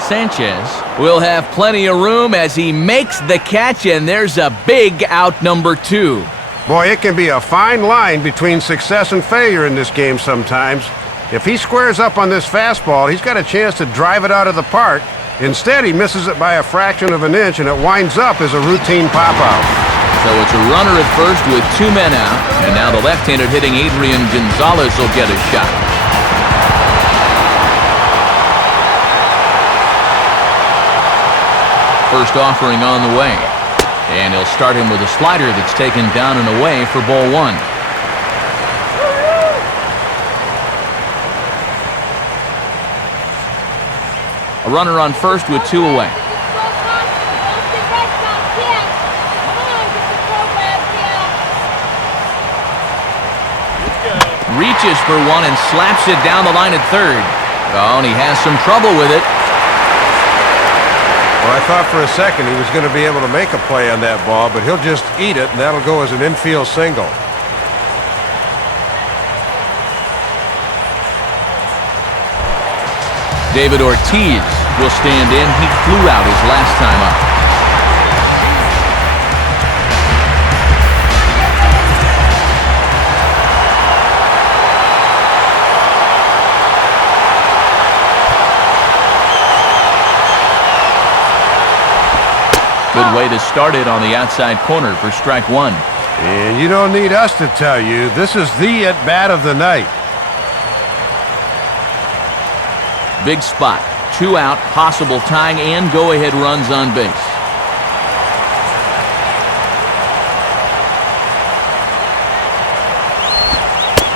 Sanchez will have plenty of room as he makes the catch, and there's a big out number 2. Boy, it can be a fine line between success and failure in this game sometimes. If he squares up on this fastball, he's got a chance to drive it out of the park. Instead, he misses it by a fraction of an inch, and it winds up as a routine pop-out. So it's a runner at first with 2 men out, and now the left-handed hitting Adrian Gonzalez will get a shot. First offering on the way, and he'll start him with a slider that's taken down and away for ball 1. A runner on first with 2 away. Reaches for one and slaps it down the line at third. Oh, and he has some trouble with it. Well, I thought for a second he was going to be able to make a play on that ball, but he'll just eat it, and that'll go as an infield single. David Ortiz will stand in. He flew out his last time up. Good way to start it on the outside corner for strike 1. And you don't need us to tell you, this is the at-bat of the night. Big spot. 2 out, possible tying and go-ahead runs on base.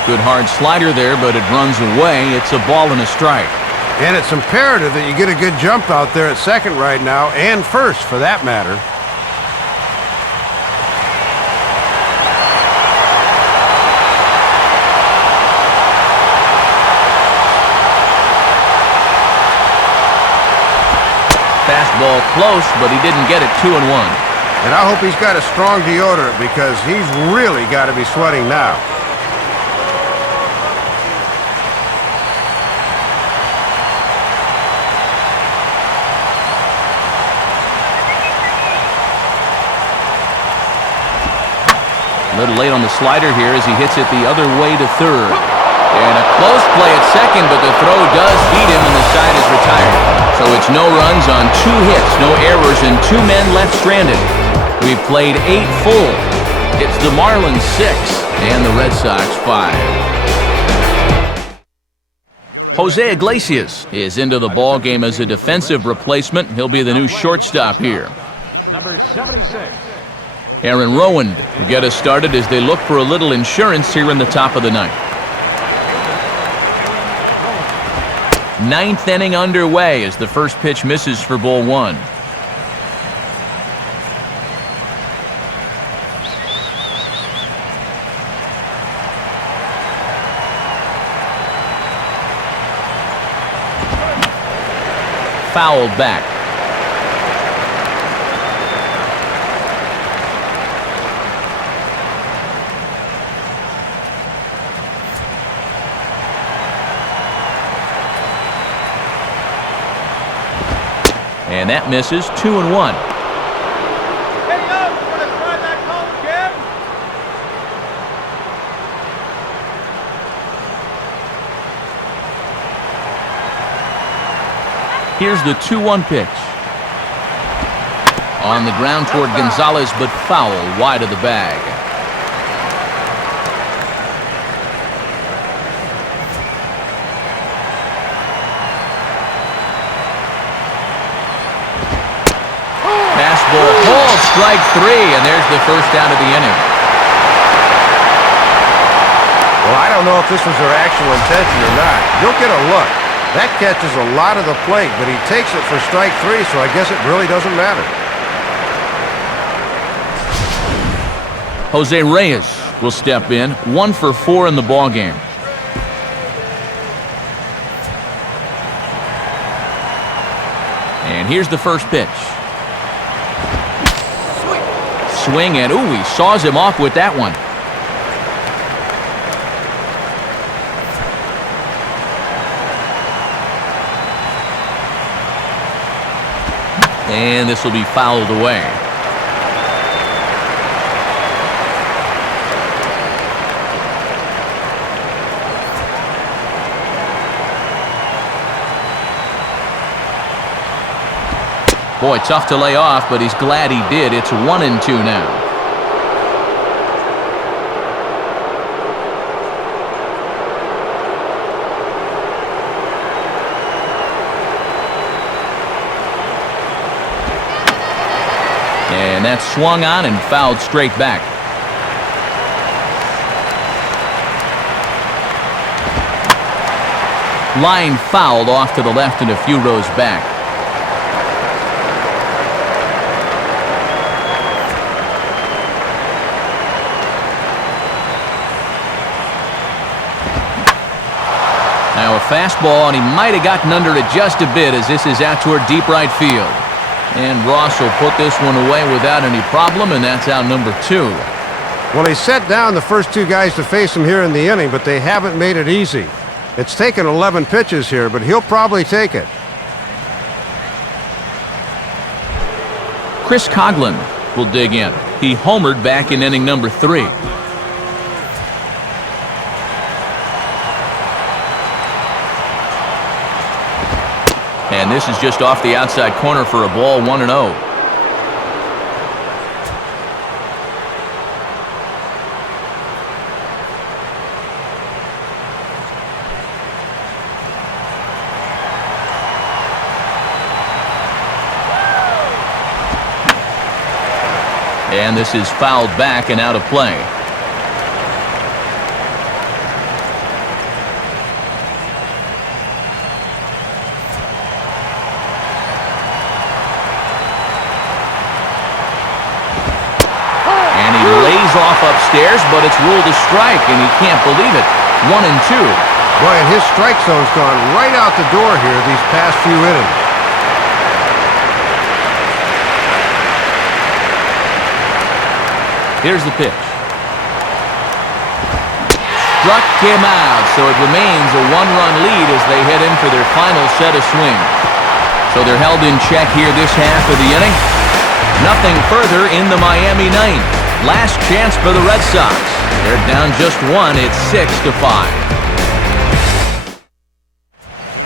Good hard slider there, but it runs away. It's a ball and a strike. And it's imperative that you get a good jump out there at second right now, and first for that matter. Fastball close, but he didn't get it. 2-1. And I hope he's got a strong deodorant because he's really got to be sweating now. A little late on the slider here as he hits it the other way to third. And a close play at second, but the throw does beat him and the side is retired. So it's no runs on 2 hits, no errors, and 2 men left stranded. We've played 8 full. It's the Marlins 6 and the Red Sox 5. Jose Iglesias is into the ball game as a defensive replacement. He'll be the new shortstop here. Number 76. Aaron Rowand will get us started as they look for a little insurance here in the top of the ninth. 9th inning underway as the first pitch misses for ball 1. Fouled back. And that misses. 2-1. Hey, yo, you want to try that call again? Here's the 2-1 pitch. On the ground toward Gonzalez, but foul wide of the bag. Ball, strike 3, and there's the first out of the inning. Well, I don't know if this was their actual intention or not. You'll get a look. That catches a lot of the plate, but he takes it for strike 3, so I guess it really doesn't matter. Jose Reyes will step in, 1 for 4 in the ball game. And here's the first pitch. swing, and ooh, he saws him off with that one. And this will be fouled away. Boy, tough to lay off, but he's glad he did. It's 1-2 now. And that's swung on and fouled straight back. Line fouled off to the left and a few rows back. Now a fastball, and he might have gotten under it just a bit as this is out toward deep right field. And Ross will put this one away without any problem, and that's out number 2. Well, he set down the first two guys to face him here in the inning, but they haven't made it easy. It's taken 11 pitches here, but he'll probably take it. Chris Coughlin will dig in. He homered back in inning number 3. And this is just off the outside corner for a ball, 1-0. And this is fouled back and out of play. Off upstairs, but it's ruled a strike, and he can't believe it. 1-2. Boy, and his strike zone's gone right out the door here these past few innings. Here's the pitch. Struck him out, so it remains a 1-run lead as they head in for their final set of swings. So they're held in check here this half of the inning. Nothing further in the Miami ninth. Last chance for the Red Sox. They're down just 1. It's 6-5.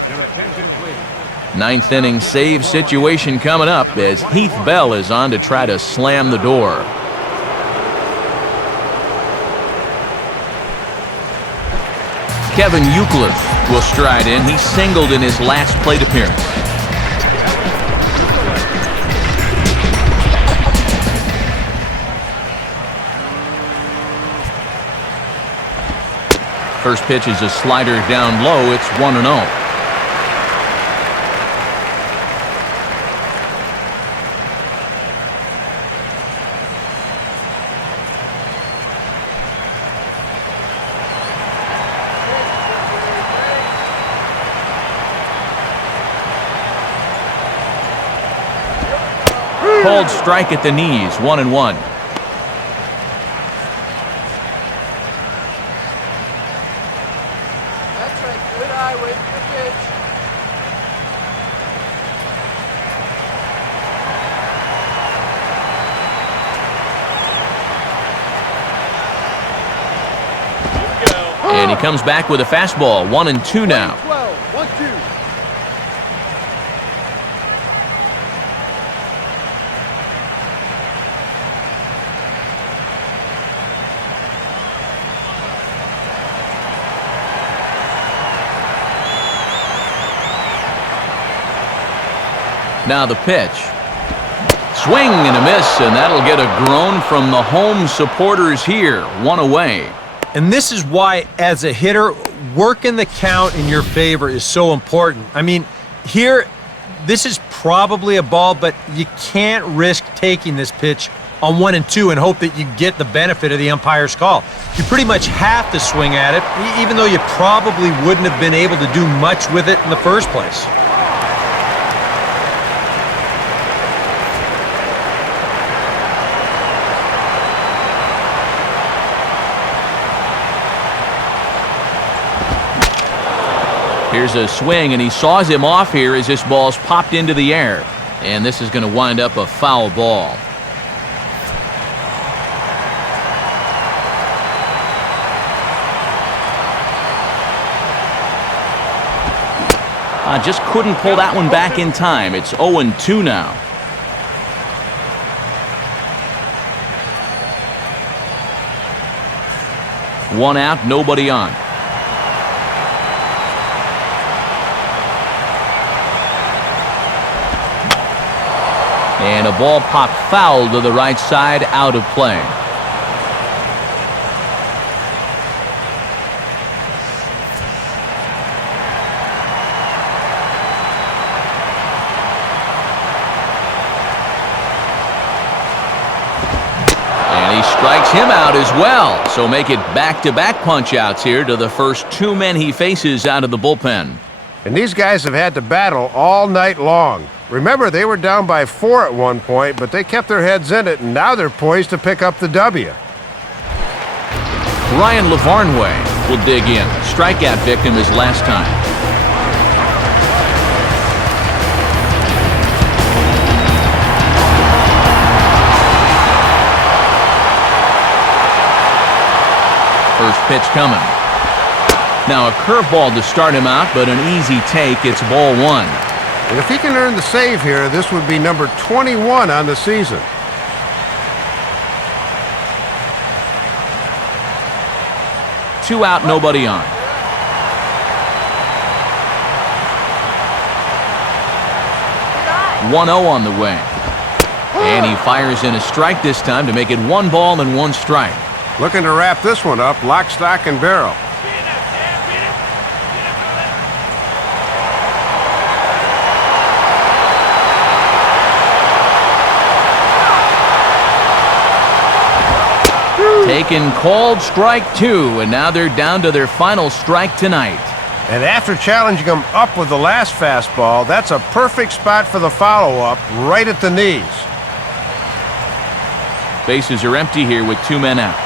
Your attention, please. Ninth inning save situation coming up as Heath Bell is on to try to slam the door. Kevin Euclid will stride in. He singled in his last plate appearance. First pitch is a slider down low. It's 1-0. Called strike at the knees, 1-1. That's right. Good eye. Wait for the pitch. And he comes back with a fastball, 1-2 now. 12. 1-2. Now the pitch. Swing and a miss, and that'll get a groan from the home supporters here. 1 away. And this is why, as a hitter, working the count in your favor is so important. I mean, here, this is probably a ball, but you can't risk taking this pitch on 1 and 2 and hope that you get the benefit of the umpire's call. You pretty much have to swing at it, even though you probably wouldn't have been able to do much with it in the first place. Here's a swing, and he saws him off here as this ball's popped into the air. And this is going to wind up a foul ball. Just couldn't pull that one back in time. It's 0-2 now. One out, nobody on. And a ball popped foul to the right side, out of play. Strikes him out as well, so make it back-to-back punch-outs here to the first two men he faces out of the bullpen. And these guys have had to battle all night long. Remember, they were down by 4 at one point, but they kept their heads in it, and now they're poised to pick up the W. Ryan Lavarnway will dig in. Strikeout victim his last time. First pitch coming. Now a curveball to start him out, but an easy take. It's ball one. And if he can earn the save here, this would be number 21 on the season. Two out, nobody on. What? 1-0 on the way. And he fires in a strike this time to make it 1 ball and 1 strike. Looking to wrap this one up, lock, stock, and barrel. Taken, called, strike 2, and now they're down to their final strike tonight. And after challenging him up with the last fastball, that's a perfect spot for the follow-up, right at the knees. Bases are empty here with 2 men out.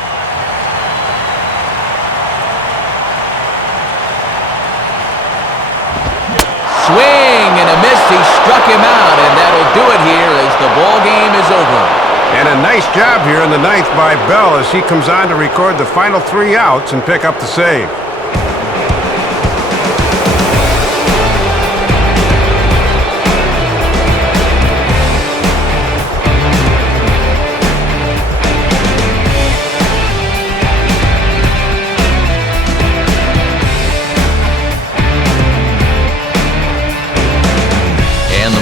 Swing and a miss. He struck him out, and that'll do it here as the ball game is over. And a nice job here in the 9th by Bell as he comes on to record the final 3 outs and pick up the save.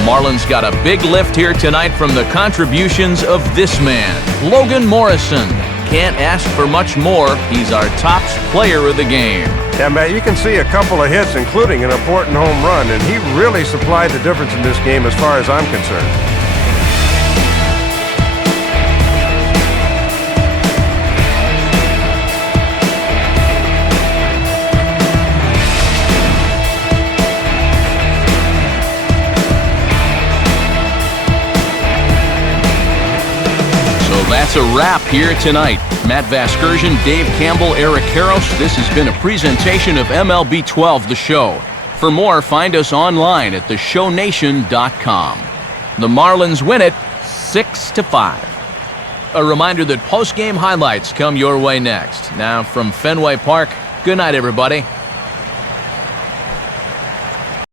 Marlins got a big lift here tonight from the contributions of this man, Logan Morrison. Can't ask for much more. He's our top player of the game. Yeah, Matt, you can see a couple of hits, including an important home run, and he really supplied the difference in this game as far as I'm concerned. That's a wrap here tonight. Matt Vasgersian, Dave Campbell, Eric Karros. This has been a presentation of MLB 12, The Show. For more, find us online at theshownation.com. The Marlins win it 6-5. A reminder that post-game highlights come your way next. Now from Fenway Park, good night, everybody.